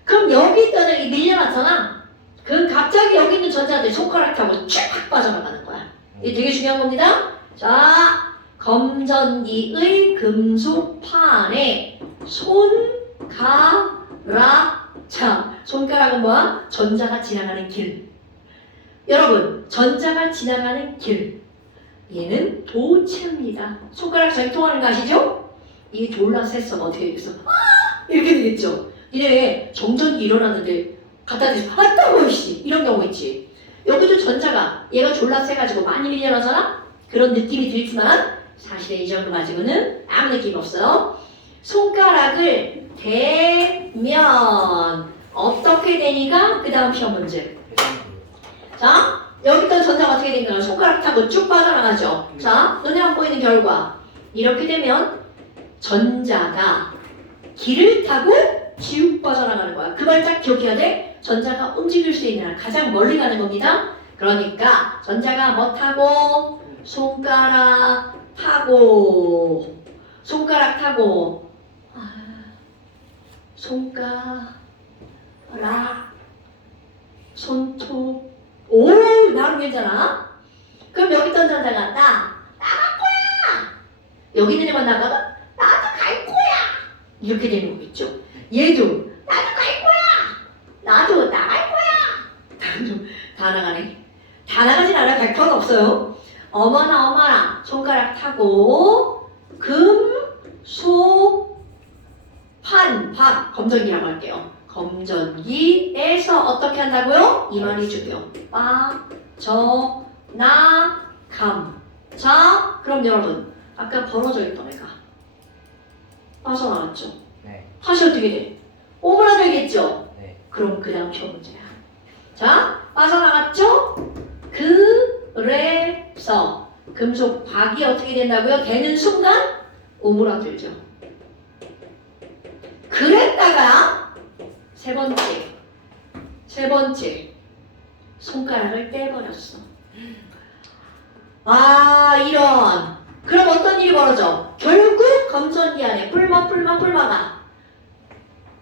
그럼 여기 있던 애기 밀려났잖아? 그 갑자기 여기 있는 전자들이 손가락하고 쫙 빠져나가는 거야. 이게 되게 중요한 겁니다. 자, 검전기의 금속판에 손가락. 자, 손가락은 뭐야? 전자가 지나가는 길. 여러분, 전자가 지나가는 길. 얘는 도체입니다. 손가락 잘 통하는 거 아시죠? 이게 졸라 셌어. 어떻게 되겠어? 이렇게 되겠죠? 이래 정전기 일어났는데 갖다 대서 따가워 씨 이런 경우 있지. 여기도 전자가 얘가 졸라 세가지고 많이 밀려나잖아? 그런 느낌이 들지만 사실은 이 정도 가지고는 아무 느낌 없어요. 손가락을 대면 어떻게 되니까 그 다음 시험 문제. 자, 여기 있던 전자가 어떻게 되니까 손가락 타고 쭉 빠져나가죠. 자, 눈에 안 보이는 결과. 이렇게 되면 전자가 길을 타고 지우 빠져나가는 거야. 그 말 딱 기억해야 돼. 전자가 움직일 수 있는 한 가장 멀리 가는 겁니다. 그러니까 전자가 뭐 타고? 손가락 타고. 손가락 타고. 손가락. 손톱. 오, 나름 괜찮아. 그럼 여기 있던 전자가 나갈 거야. 여기 있는 애만 나가가 나도 갈 거야. 이렇게 되는 거겠죠. 얘도 나도 갈 거야. 나도 나갈 거야. 다 나가네. 다 나가진 않아. 100%는 없어요. 어머나 손가락 타고 금속판 검전기라고 할게요. 검전기에서 어떻게 한다고요? 이만희 주교 빠져나감. 자, 그럼 여러분 아까 벌어져 있던 애가 빠져나갔죠? 네. 다시 어떻게 돼? 오므라들겠죠? 네. 그럼 그 다음 시험 문제야. 자, 빠져나갔죠? 그래서 금속 박이 어떻게 된다고요? 되는 순간 오므라들죠. 그랬다가 세 번째 손가락을 떼버렸어. 이런. 그럼 어떤 일이 벌어져? 결국 검전기 안에 뿔마가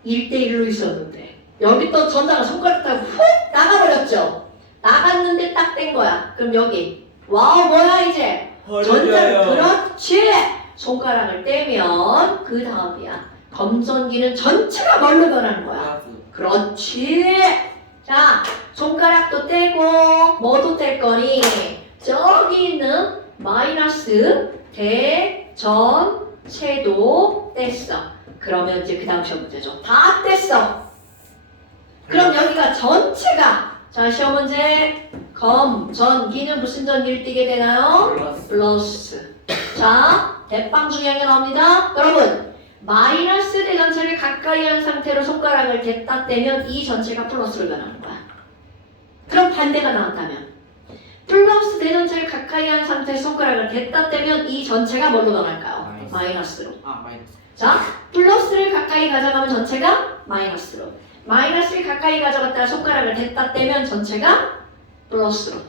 1대1로 있었는데 여기 또 전자가 손가락 타고 훅 나가버렸죠. 나갔는데 딱 뗀 거야. 그럼 여기 뭐야 이제 전자를 그렇지. 손가락을 떼면 그 다음이야. 검전기는 전체가 뭘로 변하는 거야? 그렇지. 자, 손가락도 떼고 뭐도 뗄 거니? 저기 있는 마이너스 대전체도 뗐어. 그러면 이제 그 다음 시험 문제죠. 다 뗐어. 그럼 여기가 전체가 자, 시험 문제 검전기는 무슨 전기를 띠게 되나요? 플러스. 자, 대빵 중요한 게 나옵니다. 여러분, 마이너스 대전체를 가까이 한 상태로 손가락을 댔다 떼면 이 전체가 플러스로 변하는 거야. 그럼 반대가 나왔다면 플러스 대전체를 가까이 한 상태에서 손가락을 댔다 떼면 이 전체가 뭘로 변할까요? 마이너스로. 마이너스. 자, 플러스를 가까이 가져가면 전체가 마이너스로. 마이너스를 가까이 가져갔다가 손가락을 댔다 떼면 전체가 플러스로.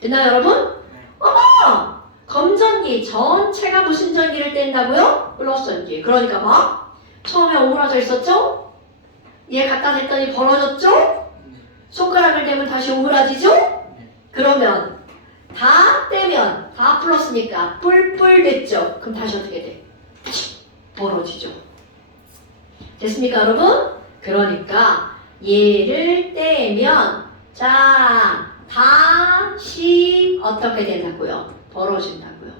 됐나요, 여러분? 어머! 검전기 전체가 무슨 전기를 뗀다고요? 플러스 전기. 그러니까 막 처음에 오므라져 있었죠? 얘 갖다 댔더니 벌어졌죠? 손가락을 대면 다시 오므라지죠? 그러면 다 떼면 다 플러스니까 뿔뿔 됐죠? 그럼 다시 어떻게 돼? 벌어지죠. 됐습니까, 여러분? 그러니까 얘를 떼면 자 다시 어떻게 된다고요? 벌어진다고요.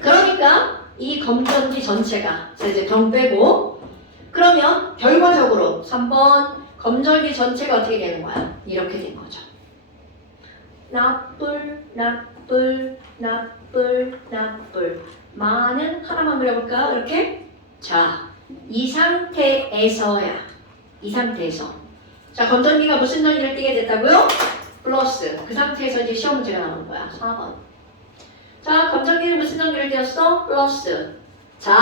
그러니까 이 검전기 전체가 자 이제 병 빼고 그러면 결과적으로 3번 검전기 전체가 어떻게 되는 거야? 이렇게 된 거죠. 납불 납불 납불 납불 많은 하나만 그려볼까? 이렇게 자 이 상태에서야 이 상태에서 자 검전기가 무슨 전기를 띠게 됐다고요? 플러스 그 상태에서 이제 시험 문제가 나오는 거야 4번 자 검전기는 무슨 전기를 띄었어? 플러스 자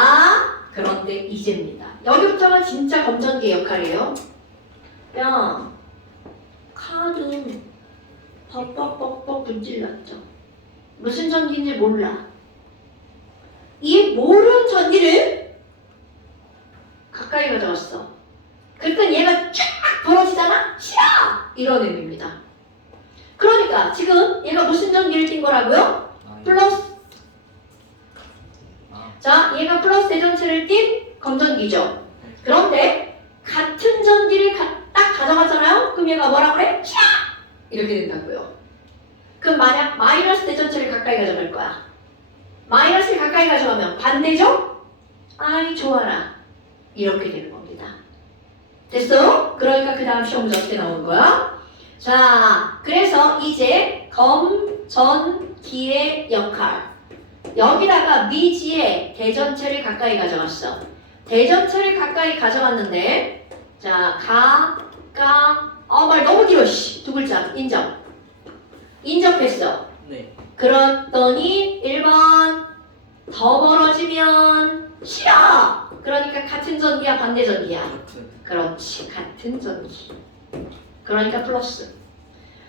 그런데 이제입니다 여기부터가 진짜 검전기의 역할이에요 야 카드 뻑뻑뻑뻑 분질났죠 무슨 전기인지 몰라 이 모르는 전기를 가까이 가져갔어. 그랬더니 얘가 쫙 벌어지잖아? 싫어! 이런 의미입니다. 그러니까 지금 얘가 무슨 전기를 띈 거라고요? 플러스. 자, 얘가 플러스 대전체를 띈 검전기죠. 그런데 같은 전기를 딱 가져가잖아요? 그럼 얘가 뭐라 그래? 싫어! 이렇게 된다고요. 그럼 만약 마이너스 대전체를 가까이 가져갈 거야. 마이너스를 가까이 가져가면 반대죠? 아이 좋아라. 이렇게 되는 겁니다. 됐어? 그러니까 그 다음 시험 문제 어떻게 나오는 거야? 자, 그래서 이제 검전기의 역할 여기다가 미지의 대전체를 가까이 가져갔어. 대전체를 가까이 가져갔는데 자, 말 너무 길어. 두 글자. 인접했어. 네. 그랬더니 1번 더 벌어지면 싫어! 그러니까 같은 전기야 반대 전기야? 그렇지 같은 전기 그러니까 플러스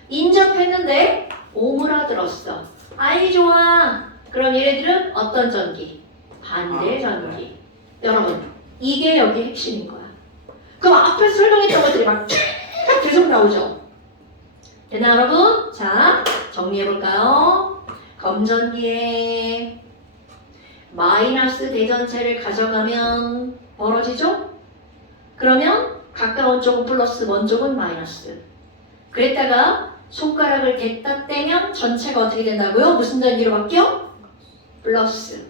인접했는데 오므라들었어 아이 좋아 그럼 얘네들은 어떤 전기? 반대 전기 여러분 이게 여기 핵심인 거야 그럼 앞에서 설명했던 것들이 막 쫙 계속 나오죠 됐나 여러분? 자 정리해볼까요? 검전기에 마이너스 대전체를 가져가면 벌어지죠? 그러면 가까운 쪽은 플러스, 먼 쪽은 마이너스. 그랬다가 손가락을 댔다 떼면 전체가 어떻게 된다고요? 무슨 전기로 바뀌어? 플러스.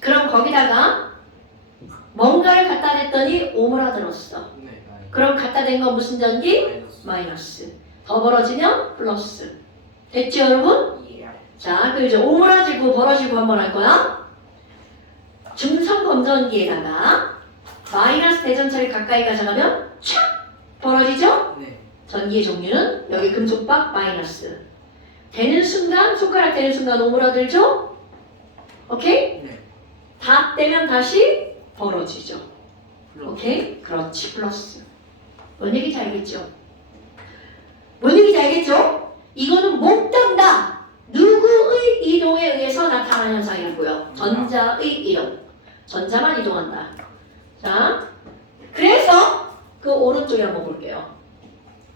그럼 거기다가 뭔가를 갖다 댔더니 오므라들었어. 네. 그럼 갖다 댄 건 무슨 전기? 마이너스. 더 벌어지면 플러스. 됐죠 여러분? 자, 그 이제 오므라지고 벌어지고 한번 할 거야. 중성 검전기에다가 마이너스 대전체를 가까이 가져가면 촥 벌어지죠? 네. 전기의 종류는 여기 금속박 마이너스. 되는 순간 손가락 되는 순간 오므라들죠? 오케이? 네. 다 떼면 다시 벌어지죠. 플러스. 오케이? 그렇지 플러스. 뭔 얘기인지 알겠죠? 뭔 얘기인지 알겠죠? 이거는 몽땅 누구의 이동에 의해서 나타나는 현상이라고요. 전자의 이동. 전자만 이동한다. 자, 그래서 그 오른쪽에 한번 볼게요.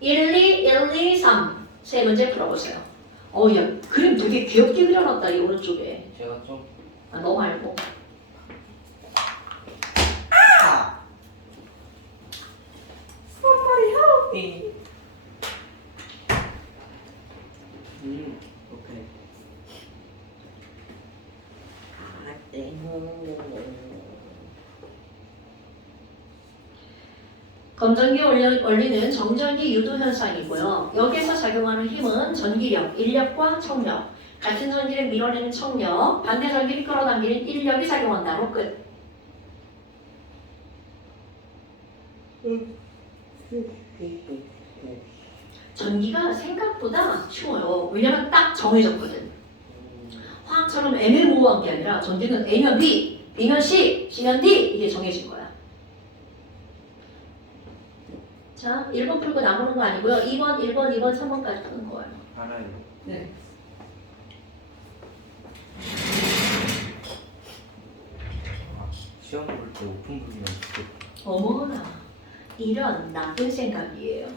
1, 2, 1, 2, 3. 세 문제 풀어보세요. 야, 그림 되게 귀엽게 그려놨다, 이 오른쪽에. 제가 좀 너 말고. 이 오케이. 검전기 원리는 정전기 유도 현상이고요. 여기에서 작용하는 힘은 전기력, 인력과 청력. 같은 전기를 밀어내는 청력, 반대 전기를 끌어당기는 인력이 작용한다로 끝. 전기가 생각보다 쉬워요. 왜냐면 딱 정해졌거든. 화학처럼 애매모호한 게 아니라 전기는 A면 B, B면 C, C면 D 이게 정해진 거야. 자, 1번 풀고 나오는 거 아니고요. 2번, 1번, 2번, 3번까지 푸는 거예요. 알아요. 네. 시험 볼 때 오픈 부분은 어머나, 이런 나쁜 생각이에요.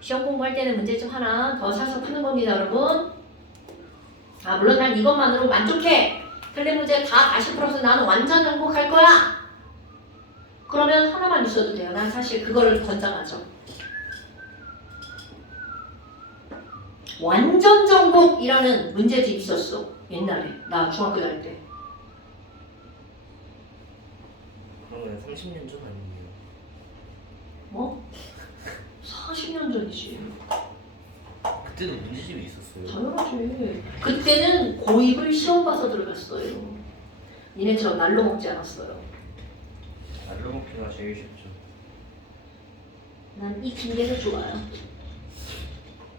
시험 공부할 때는 문제점 하나 더 사서 푸는 겁니다, 여러분. 아, 물론 난 이것만으로 만족해. 틀린 문제 다 다시 풀어서 나는 완전 행복할 거야. 그러면 하나만 있어도 돼요. 난 사실 그거를 권장하죠. 완전 정복이라는 문제집이 있었어. 옛날에 나 중학교 다닐 때. 그러면 30년 전 아니에요? 뭐? 40년 전이지. 그때도 문제집이 있었어요. 당연하지. 그때는 고입을 시험 봐서 들어갔어요. 니네처럼 날로 먹지 않았어요. 날로 먹기가 제일 쉽죠. 난 이 징계가 좋아요.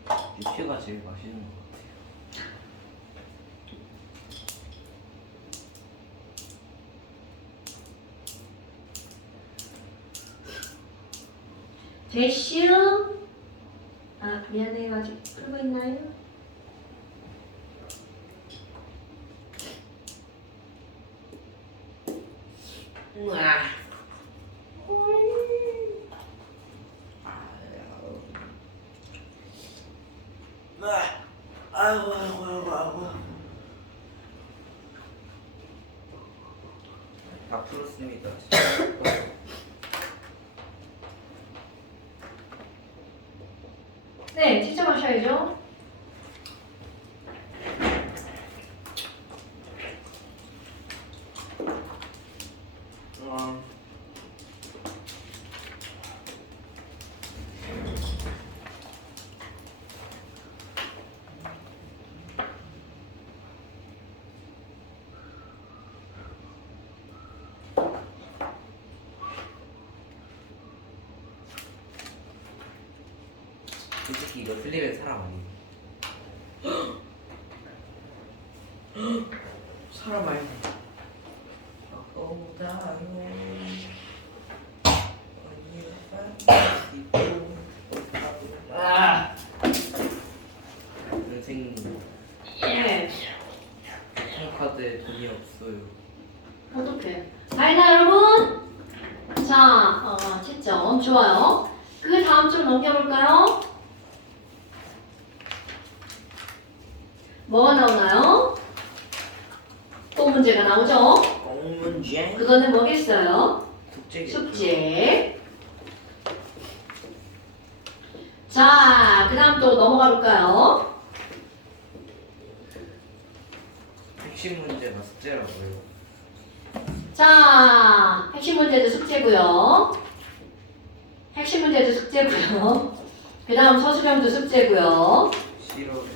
뷰티가 제일 맛있는 것 같아요. 대시음. 아, 미안해요. 아직 풀고 있나요? 우와. 아이고 아이고 아이고 아이고. 다 풀었습니다. 네, 직접 하셔야죠. 솔직히 이거 틀리면 사람 아니에요. 사람 아니네. 아. 선생님 예. 교통카드에 돈이 없어요. 어떡해. 알나 여러분? 자, 7점. 좋아요. 그 다음 줄 넘겨볼까요? 뭐가 나오나요? 또 문제가 나오죠? 문제. 그거는 뭐겠어요? 숙제겠죠. 숙제. 자, 그 다음 또 넘어가 볼까요? 핵심 문제가 숙제라고요. 자, 핵심 문제도 숙제고요. 핵심 문제도 숙제고요. 그 다음 서술형도 숙제고요. 싫어요.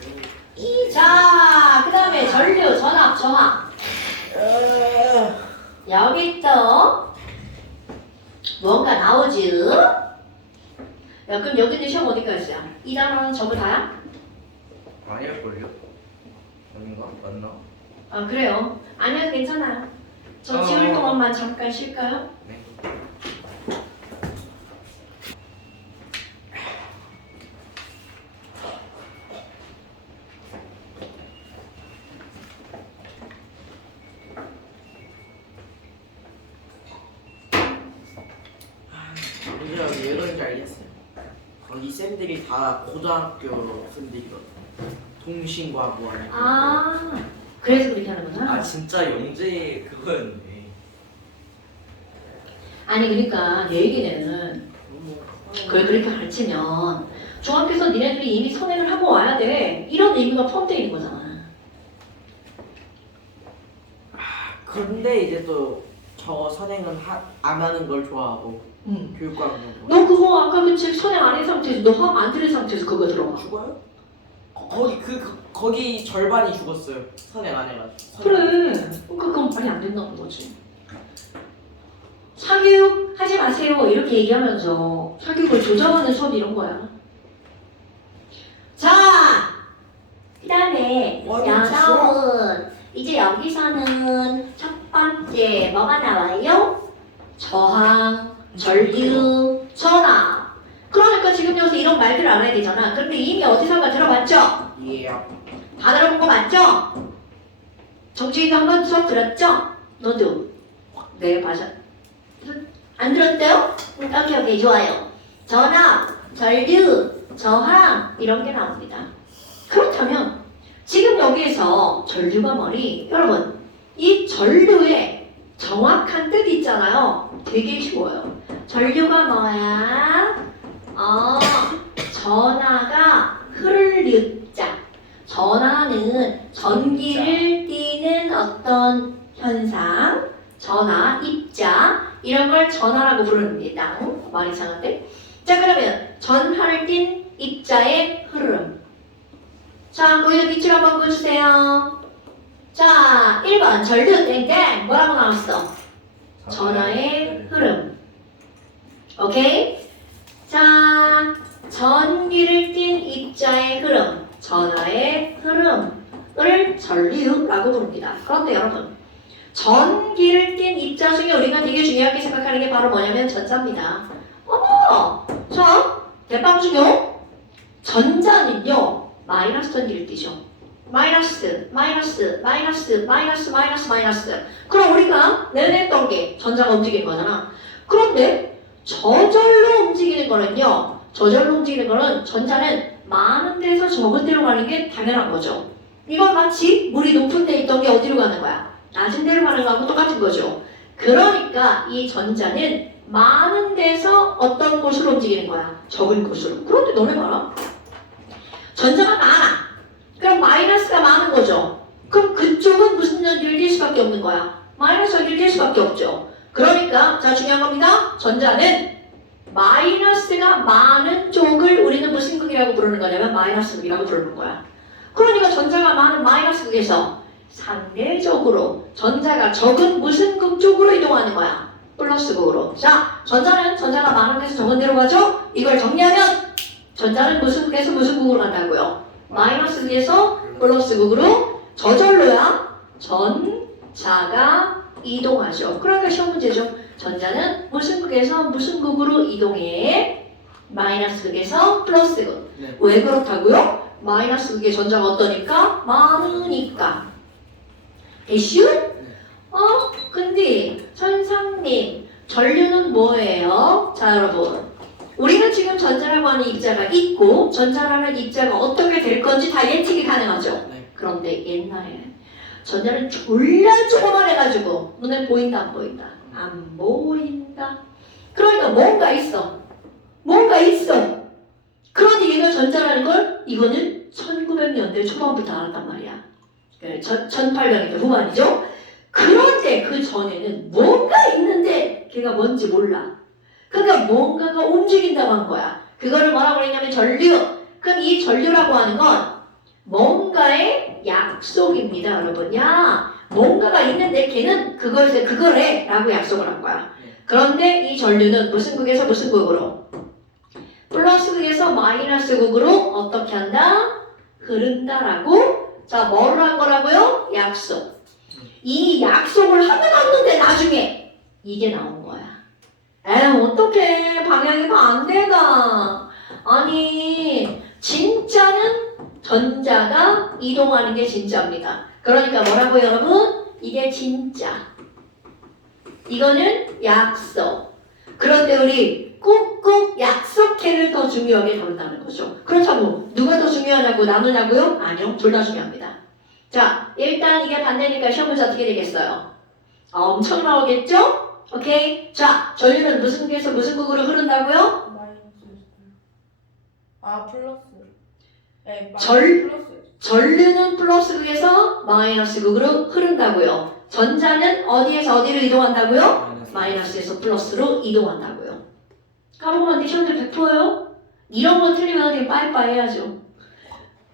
자, 그 다음에 전류, 전압, 저항. 여기 또 뭔가 나오지? 야, 그럼 여기는 시험 어디까지야? 이 단어는 전부 다야? 아닐걸요? 아닌가? 맞나? 아, 그래요. 아니요, 괜찮아요. 저 어. 지울 동안만 잠깐 쉴까요? 네. 우리가 왜 그런지 알겠어요. 거기 쌤들이 다 고등학교 쌤들이거든. 동신과고 아니고. 아, 그래서 그렇게 하는구나. 아 진짜 영재 그거였네. 아니, 그러니까 내 얘기는 그걸 그렇게 가르치면 중학교에서 니네들이 이미 선행을 하고 와야 돼. 이런 의미가 포함되어 있는 거잖아. 근데 이제 또 저거 선행은 안 하는 걸 좋아하고 응. 교육과학은 너 그거 아까 그 책 선행 안 한 상태에서 너 화학 안 들은 상태에서 그거 들어가. 죽어요? 거기 절반이 죽었어요. 선행 안 해가지고. 그래. 그러니까 그건 말이 안 된다는 거지. 사교육 하지 마세요. 이렇게 얘기하면서 사교육을 조정하는 수업이 이런 거야. 자, 그 다음에 와, 여러분 이제 여기서는 첫 번째 뭐가 나와요? 저항, 전류, 전압. 그러니까 지금 여기서 이런 말들을 알아야 되잖아. 그런데 이미 어디선가 들어봤죠? 예. 다 들어본 거 맞죠? 정치인도 한번 수업 들었죠? 너도? 네, 맞아. 안 들었대요? 오케이, 좋아요. 전압, 전류, 저항 이런 게 나옵니다. 그렇다면 지금 여기에서 전류가 뭐니? 여러분, 이 전류의 정확한 뜻이 있잖아요. 되게 쉬워요. 전류가 뭐야? 전하가 흐르자. 전하는 전기를 띠는 어떤 현상, 전하, 입자 이런 걸 전하라고 부릅니다. 말이 이상한데? 자, 그러면 전하를 띤 입자의 흐름. 자, 거기서 밑줄 한번 그어주세요. 자, 1번 전류 땡땡 뭐라고 나왔어? 전하의 흐름. 오케이? 자, 전기를 띤 입자의 흐름, 전하의 흐름을 전류라고 부릅니다. 그런데 여러분, 전기를 띤 입자 중에 우리가 되게 중요하게 생각하는 게 바로 뭐냐면 전자입니다. 어머! 자, 대빵 중요. 전자는요, 마이너스 전기를 띠죠. 마이너스. 그럼 우리가 내냈던 게 전자가 움직이는 거잖아. 그런데 저절로 움직이는 거는요, 전자는 많은 데서 적은 데로 가는 게 당연한 거죠. 이건 마치 물이 높은 데 있던 게 어디로 가는 거야? 낮은 데로 가는 거하고 똑같은 거죠. 그러니까 이 전자는 많은 데서 어떤 곳으로 움직이는 거야? 적은 곳으로. 그런데 너네 봐라. 전자가 많아. 그럼 마이너스가 많은 거죠. 그럼 그쪽은 무슨 전기를 띌 수밖에 없는 거야? 마이너스 전기를 띌 수밖에 없죠. 그러니까 자, 중요한 겁니다. 전자는 마이너스가 많은 쪽을 우리는 무슨 극이라고 부르는 거냐면 마이너스 극이라고 부르는 거야. 그러니까 전자가 많은 마이너스 극에서 상대적으로 전자가 적은 무슨 극 쪽으로 이동하는 거야? 플러스 극으로. 자, 전자가 많은 데서 적은 데로 가죠? 이걸 정리하면 전자는 무슨 극에서 무슨 극으로 간다고요? 마이너스 극에서 플러스 극으로 저절로야 전자가 이동하죠. 그러니까 시험 문제죠. 전자는 무슨 극에서 무슨 극으로 이동해? 마이너스 극에서 플러스 극. 네. 왜 그렇다고요? 마이너스 극의 전자가 어떠니까? 많으니까. 이슈? 근데 선생님, 전류는 뭐예요? 자, 여러분. 우리는 지금 전자라고 하는 입자가 있고 전자라는 입자가 어떻게 될 건지 다 예측이 가능하죠. 네. 그런데 옛날에는 전자는 졸라 조그만해가지고 눈에 보인다 안 보인다? 안 보인다. 그러니까 뭔가 있어. 그런 얘기가 전자라는 걸 이거는 1900년대 초반부터 알았단 말이야. 1800년대 후반이죠. 그런데 그 전에는 뭔가 있는데 걔가 뭔지 몰라. 그러니까 뭔가가 움직인다고 한 거야. 그거를 뭐라고 그랬냐면 전류. 그럼 이 전류라고 하는 건 뭔가의 약속입니다, 여러분. 야, 뭔가가 있는데 걔는 그거래 라고 약속을 한 거야. 그런데 이 전류는 무슨 극에서 무슨 극으로? 플러스 극에서 마이너스 극으로 어떻게 한다? 흐른다라고? 자, 뭐를 한 거라고요? 약속. 이 약속을 하는데 나중에 이게 나온 거야. 어떡해. 방향이가 안 되다. 아니, 진짜는 전자가 이동하는 게 진짜입니다. 그러니까 뭐라고 여러분? 이게 진짜. 이거는 약속. 그런데 우리 꾹꾹 약속해를 더 중요하게 다룬다는 거죠. 그렇다고 누가 더 중요하냐고 나누냐고요? 아니요. 둘 다 중요합니다. 자, 일단 이게 반대니까 시험 문제 어떻게 되겠어요? 엄청 나오겠죠? 오케이. 자, 전류는 무슨 극에서 무슨 극으로 흐른다고요? 플러스. 네, 전- 플러스. 전류는 플러스 극에서 마이너스 극으로 흐른다고요. 전자는 어디에서 어디로 이동한다고요? 마이너스에서 플러스로 이동한다고요. 까먹으면 니션들 100%예요? 이런 거 틀리면 그냥 빠이빠이 해야죠.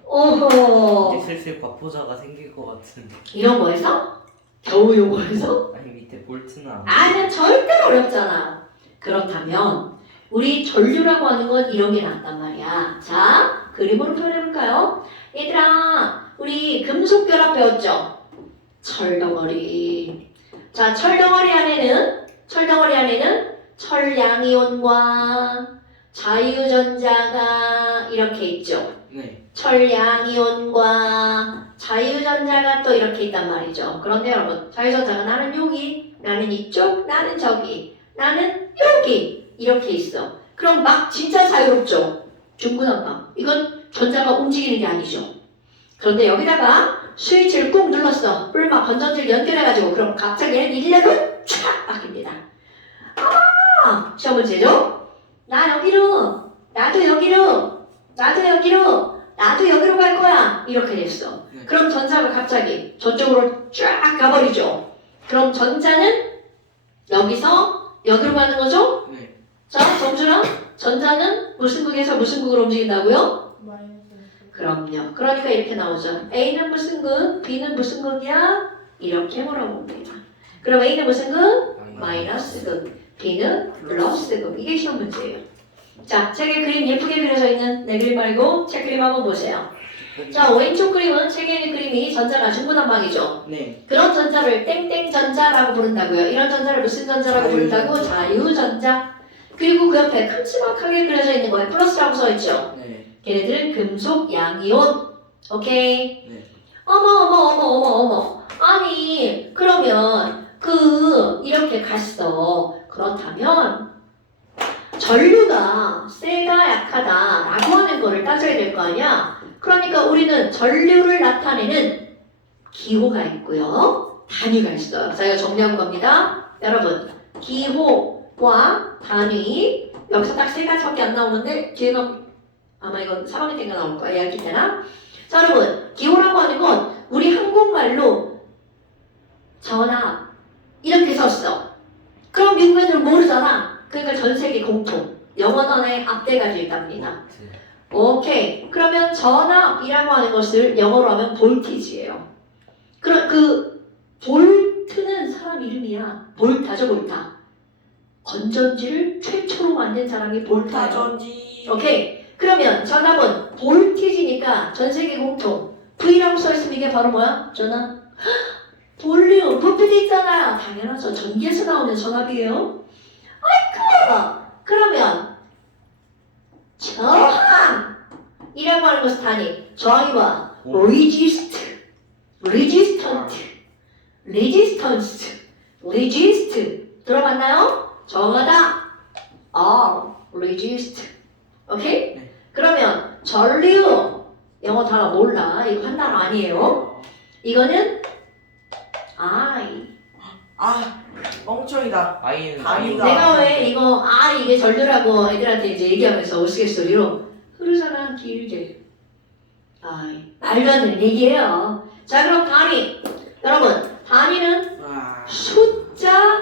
오호. 이제 슬슬 과포자가 생길 것 같은데. 이런 거에서? 겨우 요거에서? 아니 밑에 볼트는 안. 아니야, 절대로 어렵잖아. 그렇다면 우리 전류라고 하는 건 이런 게 나왔단 말이야. 자, 그림으로 표현해볼까요? 얘들아, 우리 금속 결합 배웠죠? 철덩어리. 자, 철덩어리 안에는 철양이온과 자유전자가 이렇게 있죠. 네. 철양이온과 자유전자가 또 이렇게 있단 말이죠. 그런데 여러분, 자유전자가 나는 여기, 나는 이쪽, 나는 저기, 나는 여기 이렇게 있어. 그럼 막 진짜 자유롭죠. 중구난방. 이건 전자가 움직이는 게 아니죠. 그런데 여기다가 스위치를 꾹 눌렀어. 뿔막 건전지를 연결해가지고 그럼 갑자기 얘는 일렬로 촥 바뀝니다. 아, 시험 문제죠? 나 여기로, 나도 여기로, 나도 여기로, 나도 여기로 갈 거야. 이렇게 됐어. 네. 그럼 전자가 갑자기 저쪽으로 쫙 가버리죠. 그럼 전자는 여기서 여기로 가는 거죠? 네. 자, 정준아, 전자는 무슨 극에서 무슨 극으로 움직인다고요? 마이너스. 그럼요. 그러니까 이렇게 나오죠. A는 무슨 극, B는 무슨 극이야? 이렇게 물어봅니다. 그럼 A는 무슨 극? 마이너스 극, B는 플러스 극. 이게 시험 문제예요. 자, 책에 그림 예쁘게 그려져 있는 내 그림 말고 책 그림 한번 보세요. 자, 왼쪽 그림은 책에 있는 그림이 전자가 중구난방이죠. 네. 그런 전자를 땡땡 전자라고 부른다고요. 이런 전자를 무슨 전자라고 부른다고? 자유전자. 그리고 그 옆에 큼지막하게 그려져 있는 거에 플러스라고 써있죠. 네. 걔네들은 금속 양이온. 오케이. 네. 어머. 아니 그러면 이렇게 갔어. 그렇다면 전류가 세다 약하다라고 하는 거를 따져야 될 거 아니야. 그러니까 우리는 전류를 나타내는 기호가 있고요. 단위가 있어요. 자, 이거 정리하고 갑니다. 여러분, 기호와 단위 여기서 딱 세 가지밖에 안 나오는데 뒤에가 아마 이건 3학년 때가 나올 거야. 2학기 때나. 자, 여러분, 기호라고 하는 건 우리 한국말로 전압 이렇게 썼어. 그럼 미국 애들은 모르잖아. 그러니까 전 세계 공통. 영어단의 앞대가 있답니다. 오케이. 그러면 전압이라고 하는 것을 영어로 하면 볼티지예요. 볼트는 사람 이름이야. 볼타죠, 볼타. 건전지를 최초로 만든 사람이 볼타죠. 다전지. 오케이. 그러면 전압은 볼티지니까 전 세계 공통. V라고 써있으면 이게 바로 뭐야? 전압. 볼륨, 부피도 있잖아요. 당연하죠. 전기에서 나오는 전압이에요. 아이쿠! 그러면 저항이라고 하는 것은 단위. 저항이 뭐야? resist 들어봤나요? 저항하다. resist. 오케이? 네. 그러면 전류 영어 단어 몰라. 이거 한 단어 아니에요. 이거는 아, 멍청이다. 아이는 단위다. 내가 왜 이거 이게 전류라고 애들한테 이제 얘기하면서 우스갯소리로 흐르잖아 길게. 말도 안 되는 얘기예요. 자, 그럼 단위. 여러분, 단위는 아, 숫자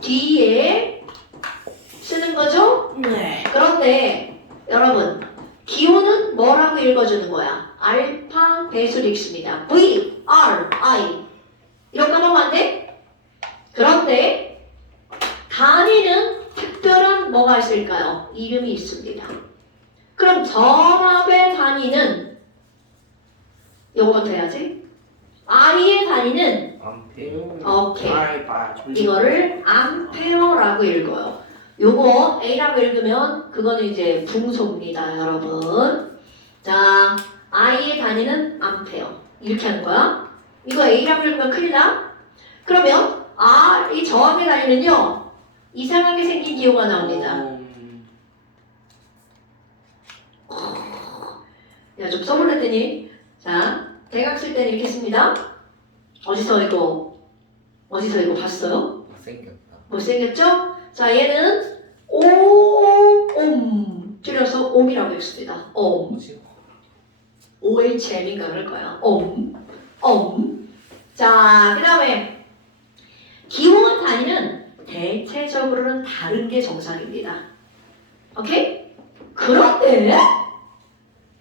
뒤에 쓰는 거죠? 네. 그런데 여러분, 기호는 뭐라고 읽어주는 거야? 알파 베이솔릭스입니다. V, R, I. 이런 거 하면 안 돼? 그런데 단위는 특별한 뭐가 있을까요? 이름이 있습니다. 그럼 전압의 단위는 요거부터 해야지. I의 단위는 암페. 오케이. 졸리다. 이거를 암페어라고 읽어요. 요거 A라고 읽으면 그거는 이제 분소입니다, 여러분. 자, I의 단위는 암페어. 이렇게 하는 거야. 이거 A라고 읽으면 큰일 나. 그러면 이 저항의 단위는요, 이상하게 생긴 기호가 나옵니다. 야, 좀 써볼랬더니. 자, 대각 쓸 때는 이렇게 씁니다. 어디서 이거 봤어요? 생겼다. 못생겼죠? 자, 얘는 옴 줄여서 옴이라고 읽습니다. 옴. 뭐지? OHM인가 그럴 거야. 옴. 자, 그 다음에 기호 단위는 대체적으로는 다른 게 정상입니다. 오케이? 그런데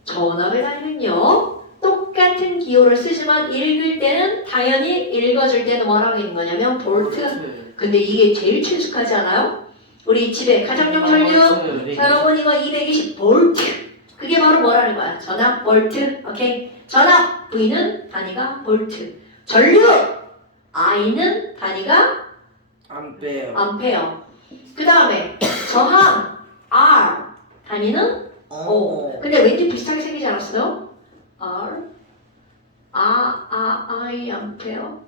전압의 단위는요, 똑같은 기호를 쓰지만 읽을 때는 당연히 읽어줄 때는 뭐라고 읽는 거냐면 볼트. 근데 이게 제일 친숙하지 않아요? 우리 집에 가정용 전류. 자, 여러분 이거 220 볼트. 그게 바로 뭐라는 거야? 전압 볼트. 오케이? 전압 V는 단위가 볼트. 전류 I는 단위가 안 빼요. 암페어. 그 다음에 저항 R 단위는 O. 근데 왠지 비슷하게 생기지 않았어요? R I 암페어.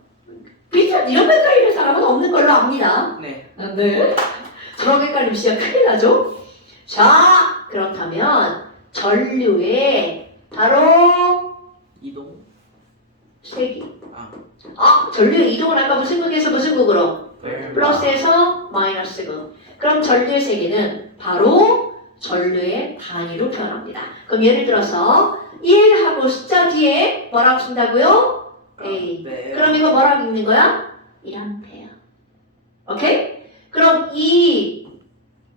비슷한 이런 거 헷갈리는 사람은 없는 걸로 압니다. 네. 네. 저런 헷갈리면 진짜 큰일 나죠? 자, 그렇다면 전류의 바로 이동. 세기. 아. 전류의 이동을 아까 무슨 극에서 무슨 극으로? 플러스에서 마이너스극. 그럼 전류의 세기는 바로 전류의 단위로 표현합니다. 그럼 예를 들어서 1하고 숫자 뒤에 뭐라고 쓴다고요? A. 빼요. 그럼 이거 뭐라고 읽는 거야? 1암페어. 오케이? 그럼 2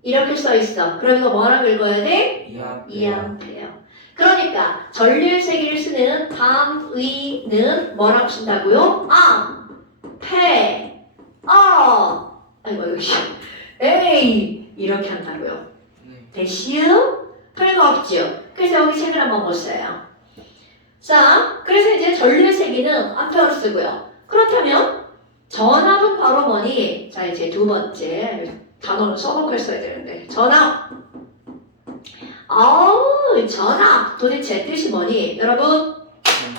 이렇게 써 있어. 그럼 이거 뭐라고 읽어야 돼? 2암페어. 그러니까 전류의 세기를 쓰는 단위는 뭐라고 쓴다고요? 아이고 에이 이렇게 한다고요. 네. 됐시요? 별거 없죠? 그래서 여기 책을 한번 보세요. 자, 그래서 이제 전류의 세기는 암페어로 쓰고요. 그렇다면 전압은 바로 뭐니? 자, 이제 두 번째 단어는 써놓고 했어야 되는데 전압. 전압 도대체 뜻이 뭐니? 여러분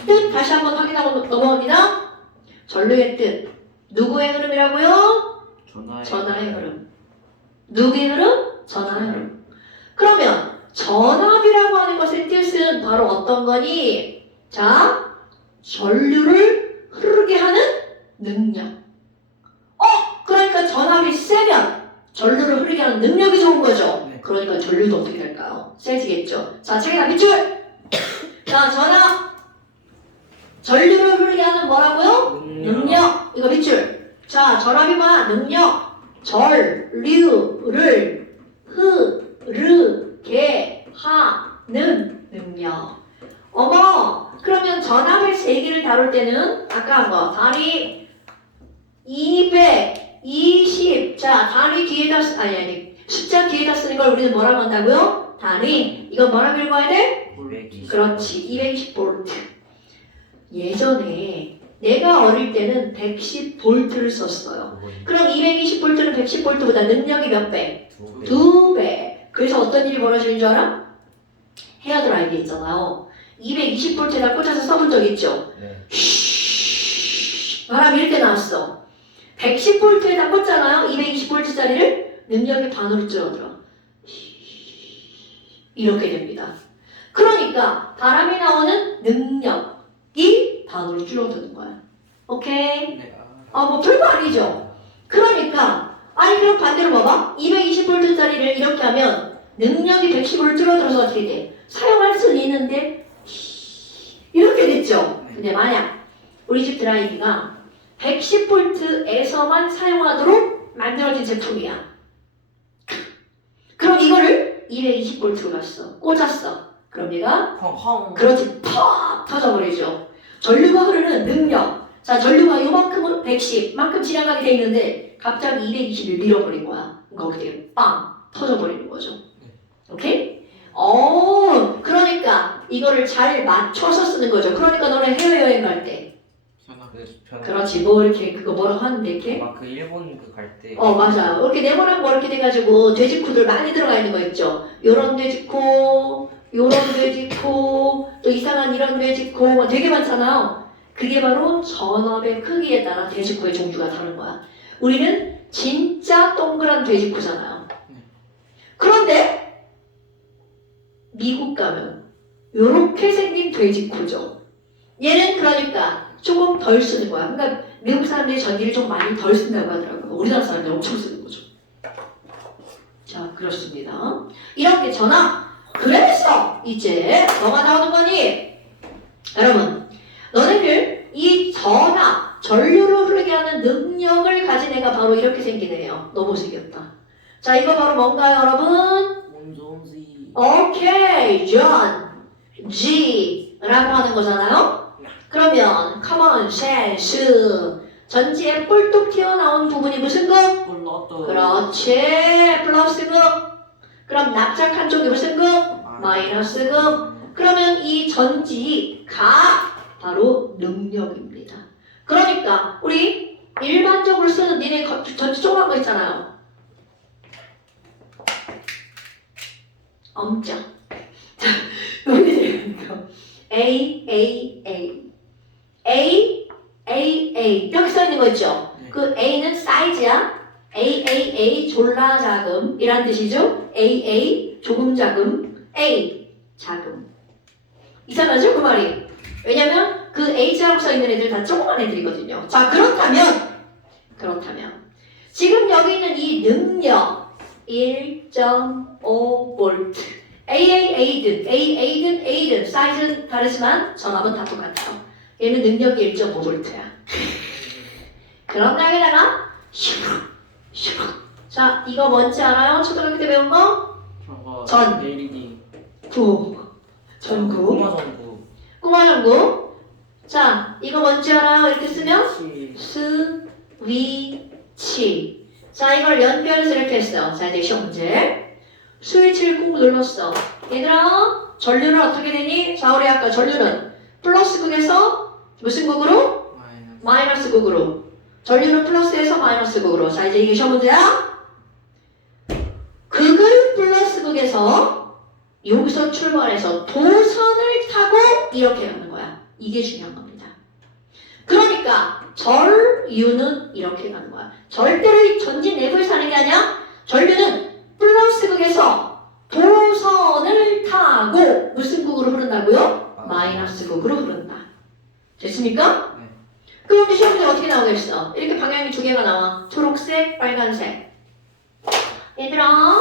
뜻 다시 한번 확인하고 넘어갑니다. 전류의 뜻 누구의 흐름이라고요? 전하의 흐름. 누구의 흐름? 전하의 흐름. 그러면 전압이라고 하는 것의 뜻은 바로 어떤 거니? 자, 전류를 흐르게 하는 능력. 그러니까 전압이 세면 전류를 흐르게 하는 능력이 좋은 거죠. 네. 그러니까 전류도 어떻게 될까요? 세지겠죠. 자, 책에다 밑줄. 자, 전압. 전류를 흐르게 하는 뭐라고요? 능력. 이거 밑줄. 자, 전압이 뭐야? 능력. 전류를 흐르게 하는 능력. 어머, 그러면 전압의 세기를 다룰 때는 아까 한 거 단위 220. 자, 단위 뒤에다 숫자 뒤에다 쓰는 걸 우리는 뭐라고 한다고요? 단위. 이거 뭐라고 읽어야 돼? 그렇지, 220V. 예전에 내가 어릴 때는 110V를 썼어요. 그럼 220V는 110V보다 능력이 몇 배? 2배. 그래서 어떤 일이 벌어지는 줄 알아? 헤어드라이기 있잖아요. 220V에다 꽂아서 써본 적 있죠? 네. 바람이 이렇게 나왔어. 110V에다 꽂잖아요. 220V짜리를 능력이 반으로 줄어들어. 이렇게 됩니다. 그러니까 바람이 나오는 능력이 반으로 줄어드는 거야. 오케이? 네. 뭐 별거 아니죠? 그러니까 그럼 반대로 봐봐. 220V짜리를 이렇게 하면 능력이 110으로 줄어들어서 어떻게 돼? 사용할 수는 있는데 이렇게 됐죠? 근데 만약 우리 집 드라이기가 110V에서만 사용하도록 만들어진 제품이야. 그럼 이거를 220V로 갔어. 꽂았어. 그럼 얘가 펑펑. 그렇지 팍 터져버리죠. 전류가 흐르는 능력. 자, 전류가 요만큼은 110만큼 지나가게 돼 있는데 갑자기 220을 밀어버린 거야. 그러니까 어떻게 빵 터져버리는 거죠. 오케이? 그러니까 이거를 잘 맞춰서 쓰는 거죠. 그러니까 너네 해외여행 갈 때 그렇지 뭐 이렇게 그거 뭐라고 하는데 이렇게 그 일본 갈 때. 맞아. 이렇게 네모난 거 이렇게 돼가지고 돼지코들 많이 들어가 있는 거 있죠. 요런 돼지코, 요런 돼지코, 또 이상한 이런 돼지코 뭐 되게 많잖아요. 그게 바로 전압의 크기에 따라 돼지코의 종류가 다른 거야. 우리는 진짜 동그란 돼지코잖아요. 그런데 미국 가면 요렇게 생긴 돼지코죠. 얘는 그러니까 조금 덜 쓰는 거야. 그러니까 미국 사람들이 전기를 좀 많이 덜 쓴다고 하더라고요. 우리나라 사람들이 엄청 쓰는 거죠. 자, 그렇습니다. 이렇게 전압. 그래서 이제 뭐가 나오는 거니? 여러분, 너네들 이 전압, 전류를 흐르게 하는 능력을 가진 애가 바로 이렇게 생긴 애예요. 너무 생겼다. 자, 이거 바로 뭔가요, 여러분? 온존지. 오케이, 존, G라고 하는 거잖아요. 그러면 common sense 전지에 뿔뚝 튀어나온 부분이 무슨 극? 폴로또. 그렇지, 플러스 극. 그럼 납작한 쪽이 무슨 극? 마이너스 극. 그러면 이 전지가 바로 능력입니다. 그러니까 우리 일반적으로 쓰는 니네 전체 조그만 거 있잖아요. 엄청. 자, 여기 A 이렇게 써 있는 거 있죠? 네. 그 A는 사이즈야. A 졸라 자금 이란 뜻이죠? A 조금 자금, A 자금. 이상하죠 그 말이? 왜냐면 그 H라고 써 있는 애들 다 조그만 애들이거든요. 자 그렇다면 지금 여기 있는 이 능력 1.5V A든 사이즈는 다르지만 전압은 다 똑같아요. 얘는 능력이 1.5V야. 그럼 여기다가 자 이거 뭔지 알아요? 초등학교 때 배운 거? 저거 전. LED 전구 꼬마 전구. 꼬마 전구. 자 이거 뭔지 알아요? 이렇게 쓰면 스위치. 자 이걸 연결해서 이렇게 했어요. 자 이제 시험 문제. 스위치를 꾹 눌렀어. 얘들아 전류는 어떻게 되니? 자 우리 아까 전류는 플러스 극에서 무슨 극으로? 마이너스 극으로. 전류는 플러스에서 마이너스 극으로. 자 이제 이게 시험 문제야. 극을 플러스 극에서 여기서 출발해서 도선을 타고 이렇게 가는 거야. 이게 중요한 겁니다. 그러니까 전류는 이렇게 가는 거야. 절대로 전진 내부에서 하는 게 아니야. 전류는 플러스 극에서 도선을 타고 무슨 극으로 흐른다고요? 마이너스 극으로 흐른다. 됐습니까? 네. 그럼 이제 시험 문제 어떻게 나오겠어? 이렇게 방향이 두 개가 나와. 초록색, 빨간색. 얘들아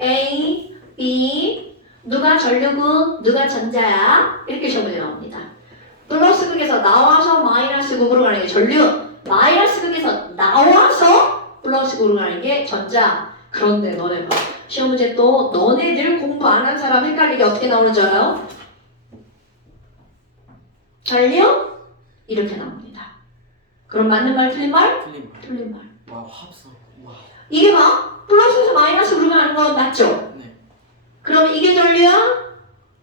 A, B 누가 전류극, 누가 전자야? 이렇게 시험 문제 나옵니다. 플러스 극에서 나와서 마이너스 극으로 가는 게 전류, 마이너스 극에서 나와서 플러스 극으로 가는 게 전자. 그런데 너네 봐. 시험 문제 또 너네들 공부 안 한 사람 헷갈리게 어떻게 나오는 줄 알아요? 전류? 이렇게 나옵니다. 그럼 맞는 말 틀린 말? 틀린 말. 틀린 말. 와 합성. 와. 이게 봐. 플러스에서 마이너스로 가는 건 맞죠? 네. 그럼 이게 전류야?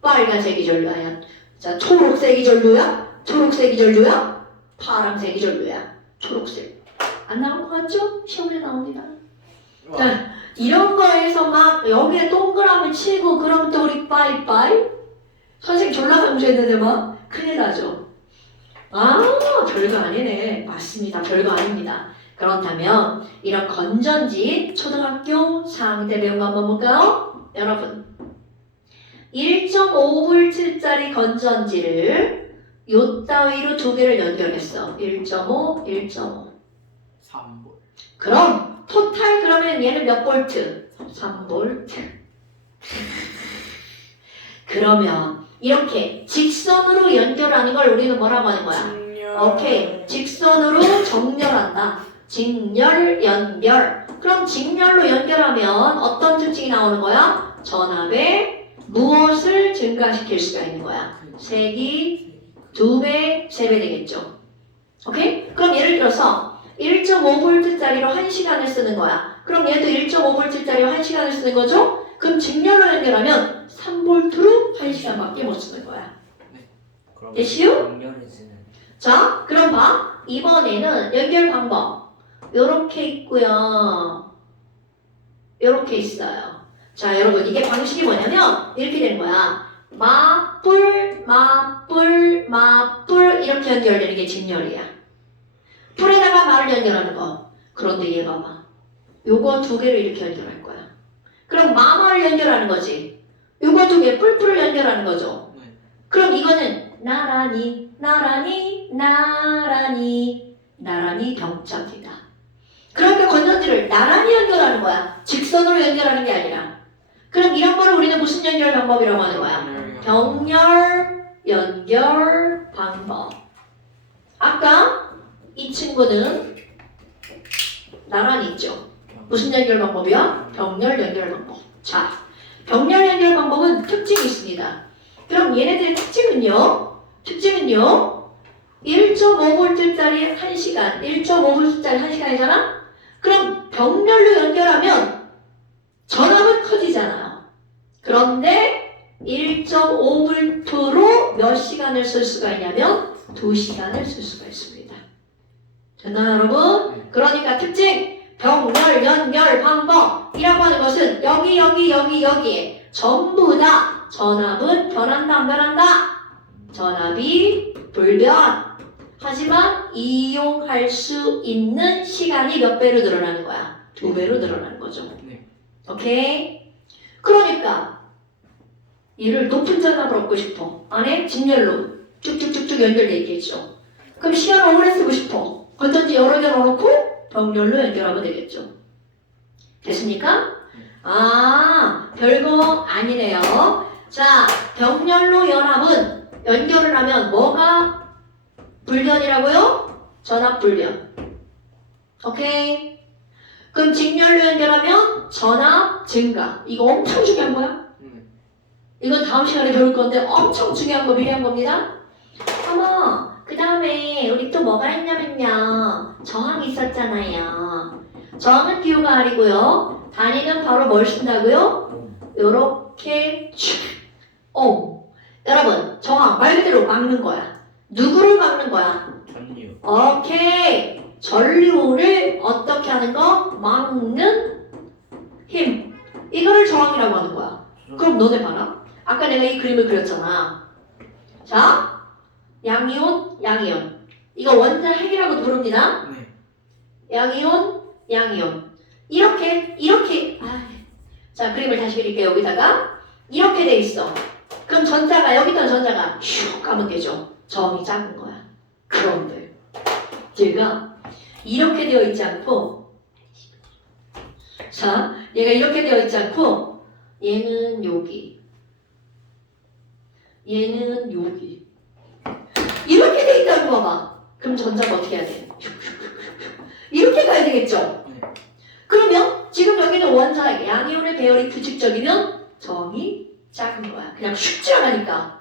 빨간색이 전류야. 자, 초록색이 전류야? 초록색이 전류야? 파란색이 전류야. 초록색. 안 나올 것 같죠? 시험에 나옵니다. 와. 자, 이런 거에서 막 여기에 동그라미 치고 그럼 또 우리 빠이빠이? 선생님 졸라 강조했는데 막 큰일 나죠? 아, 별거 아니네. 맞습니다. 별거 아닙니다. 그렇다면 이런 건전지 초등학교 4학년 때 배운 거 한번 볼까요? 여러분 1.5V짜리 건전지를 요 따위로 두 개를 연결했어. 1.5, 1.5. 3볼. 그럼 토탈 그러면 얘는 몇 볼트? 3볼트. 그러면 이렇게 직선으로 연결하는 걸 우리는 뭐라고 하는 거야? 오케이. 직선으로 정렬한다. 직렬, 연결. 그럼 직렬로 연결하면 어떤 특징이 나오는 거야? 전압에 무엇을 증가시킬 수가 있는 거야? 색이 2배, 3배 되겠죠. 오케이? 그럼 예를 들어서 1.5V짜리로 1시간을 쓰는 거야. 그럼 얘도 1.5V짜리로 1시간을 쓰는 거죠? 그럼 직렬로 연결하면 3V로 1시간밖에 못 쓰는 거야. 그럼 됐슈? 연결해지는. 자, 그럼 봐. 이번에는 연결 방법. 요렇게 있고요. 요렇게 있어요. 자, 여러분 이게 방식이 뭐냐면 이렇게 되는 거야. 마뿔, 마뿔, 마뿔 이렇게 연결되는 게 직렬이야. 뿔에다가 마를 연결하는 거. 그런데 얘 봐봐. 요거 두 개를 이렇게 연결할 거야. 그럼 마마를 연결하는 거지. 요거 두 개 뿔뿔을 연결하는 거죠. 네. 그럼 이거는 나란히 나란히 나란히 나란히 병짝이다. 그러니까 건전지를 나란히 연결하는 거야. 직선으로 연결하는 게 아니라. 그럼 이런 거를 우리는 무슨 연결 방법이라고 하는 거야? 병렬 연결 방법. 아까 이 친구는 나란히 있죠. 무슨 연결 방법이야? 병렬 연결 방법. 자, 병렬 연결 방법은 특징이 있습니다. 그럼 얘네들의 특징은요? 1.5V짜리 1시간, 1.5V짜리 1시간이잖아? 그럼 병렬로 연결하면 전압은 커지잖아요. 그런데 1.5V로 몇 시간을 쓸 수가 있냐면 2시간을 쓸 수가 있습니다. 됐나요, 여러분? 그러니까 특징, 병렬, 연결, 방법이라고 하는 것은 여기에 전부 다 전압은 변한다, 안 변한다? 전압이 불변. 하지만 이용할 수 있는 시간이 몇 배로 늘어나는 거야? 2배로 늘어나는 거죠. 네. 오케이? 그러니까 얘를 높은 전압을 얻고 싶어. 안에 직렬로 쭉쭉쭉쭉 연결돼 있겠죠. 그럼 시간을 오래 쓰고 싶어. 건전지 여러 개 넣어놓고 병렬로 연결하면 되겠죠. 됐습니까? 아, 별거 아니네요. 자, 병렬로 연결을 하면 뭐가 불변이라고요? 전압 불변. 오케이? 그럼 직렬로 연결하면 전압 증가. 이거 엄청 중요한 거야. 이건 다음 시간에 배울 건데 엄청 중요한 거 미리 한 겁니다. 어머, 그 다음에 우리 또 뭐가 있냐면요. 저항이 있었잖아요. 저항은 기호가 아니고요. 단위는 바로 뭘 쓴다고요? 요렇게 여러분, 저항 말 그대로 막는 거야. 누구를 막는 거야? 전류. 오케이. 전류를 어떻게 하는 거? 막는 힘. 이거를 저항이라고 하는 거야. 그럼 너네 봐라. 아까 내가 이 그림을 그렸잖아. 자, 양이온, 양이온. 이거 원자 핵이라고 부릅니다. 네. 양이온, 양이온. 이렇게. 자, 그림을 다시 그릴게요. 여기다가 이렇게 돼 있어. 그럼 전자가 여기 있던 전자가 슉 가면 되죠. 저항이 작은 거야. 그런데 얘가 이렇게 되어 있지 않고, 자, 얘가 이렇게 되어 있지 않고, 얘는 여기, 얘는 여기. 이렇게 돼 있다고 봐봐. 그럼 전자가 어떻게 해야 돼? 이렇게 가야 되겠죠? 네. 그러면 지금 여기는 원자핵, 양이온의 배열이 규칙적이면 저항이 작은 거야. 그냥 슉 지나가니까.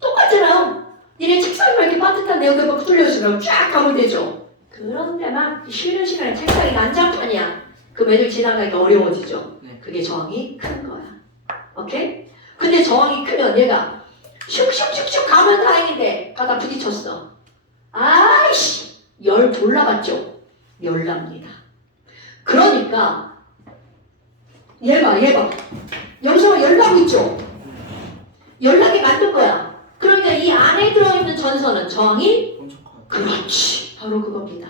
똑같잖아요. 니네 책상이 이렇게 반듯한데 여기 막 뚫려있으면 쫙 가면 되죠. 그런데 막 쉬는 시간에 책상이 난장판이야. 그럼 애들 지나가기가 어려워지죠. 네. 그게 저항이 큰 거야. 오케이? 근데 저항이 크면 얘가 슉슉슉슉 가면 다행인데 가다 부딪혔어. 아이씨! 열 돌아갔죠? 열납니다. 그러니까 얘 봐. 여기서 열나고 있죠? 열나게 만든 거야. 그러니까 이 안에 들어있는 전선은 저항이 엄청 커요. 그렇지. 바로 그겁니다.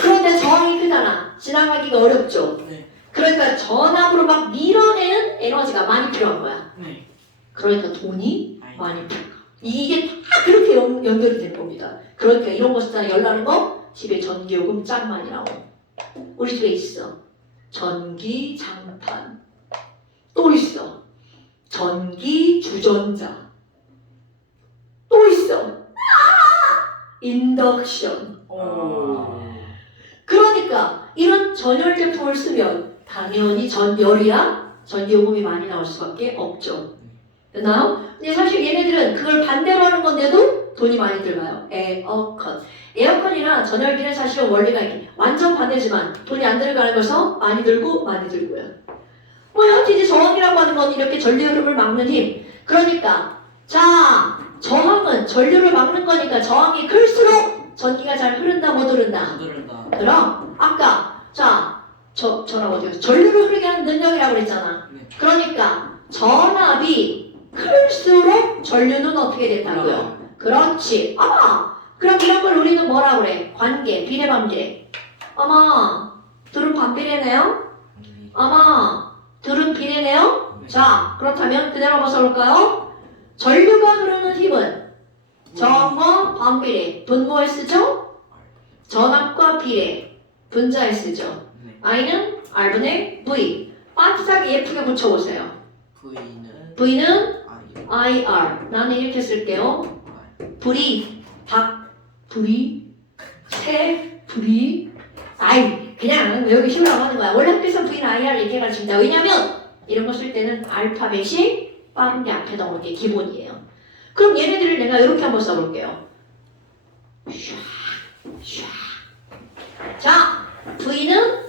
그런데 저항이 크잖아. 지나가기가 어렵죠? 네. 그러니까 전압으로 막 밀어내는 에너지가 많이 필요한 거야. 네. 그러니까 돈이 아이. 많이 필요해. 이게 다 그렇게 연결이 된 겁니다. 그러니까 이런 거 쓰잖아. 열나는 거 집에 전기요금 짱 많이 나오고. 우리 집에 있어. 전기 장판. 또 있어. 전기 주전자. 또 있어. 인덕션. 그러니까 이런 전열 제품을 쓰면 당연히 전열이야 전기요금이 많이 나올 수밖에 없죠. 됐나요? 근데 사실 얘네들은 그걸 반대로 하는 건데도 돈이 많이 들어가요. 에어컨. 에어컨이나 전열기는 사실은 원리가 이렇게 완전 반대지만 돈이 안 들어가는 것서 많이 들고 많이 들고요. 뭐야? 이제 저항이라고 하는 건 이렇게 전류 흐름을 막는 힘. 그러니까 자, 저항은 전류를 막는 거니까 저항이 클수록 전기가 잘 흐른다 못 흐른다? 못 들은다. 그럼 아까 전압 어디 갔어? 전류를 흐르게 하는 능력이라고 그랬잖아. 네. 그러니까 전압이 클수록 전류는 어떻게 된다고요? 그렇지. 그럼 이런 걸 우리는 뭐라 그래? 관계, 비례관계. 둘은 반비례네요? 둘은 비례네요? 자, 그렇다면 그대로 한번 써볼까요? 전류가 흐르는 힘은 저항과 반비례, 분모에 쓰죠? 전압과 비례, 분자에 쓰죠. 네. I는 R분의 V. 반듯하게 예쁘게 붙여보세요. V는 V는 I. IR. 나는 이렇게 쓸게요. 불이, 불이, I. 그냥 외우기 쉬우라고 하는 거야. 원래 학교에서 V는 IR 이렇게 가르칩니다. 왜냐면 이런 거 쓸 때는 알파벳이 빠른 게 앞에 나오는 게 기본이에요. 그럼 얘네들을 내가 이렇게 한번 써볼게요. 자, V는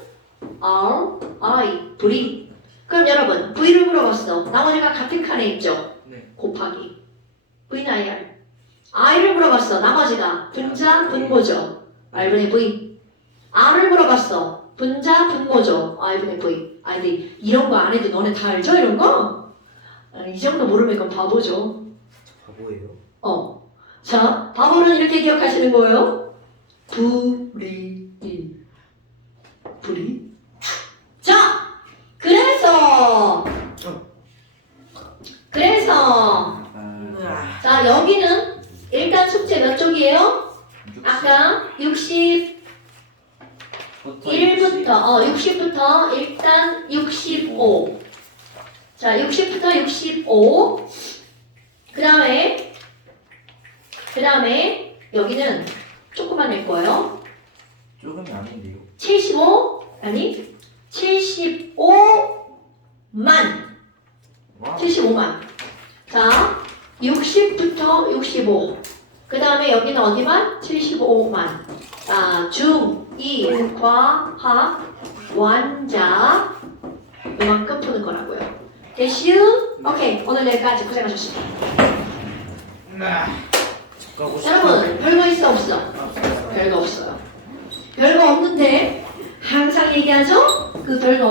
R, I, 불이. 그럼 여러분, V를 물어봤어. 나머지가 같은 칸에 있죠? 네. 곱하기. V는 IR. I를 물어봤어. 나머지가 분자, 분모죠. R분의 V. R을 물어봤어. 분자, 분모죠. I분의 V. ID. 이런 거 안 해도 너네 다 알죠? 이런 거? 이 정도 모르면 이건 바보죠. 바보예요? 자, 바보는 이렇게 기억하시는 거예요. 불이인. 불이. 자, 그래서 자, 여기는 일단 숙제 몇 쪽이에요? 아까 60 1부터 60부터 일단 65. 자, 60부터 65. 그다음에 여기는 조금만 낼 거예요. 조금이 아닌데요. 75 아니 75만. 와. 75만. 자, 60부터 65. 그다음에 여기는 어디만? 75만. 자, 중, 이, 과, 학, 완자 이만큼 푸는 거라고요. 됐슈? 오케이, 오늘 여기까지 고생하셨습니다. 가고 여러분, 별거 있어 없어? 별거 없어요. 별거 없는데 항상 얘기하죠? 그 별거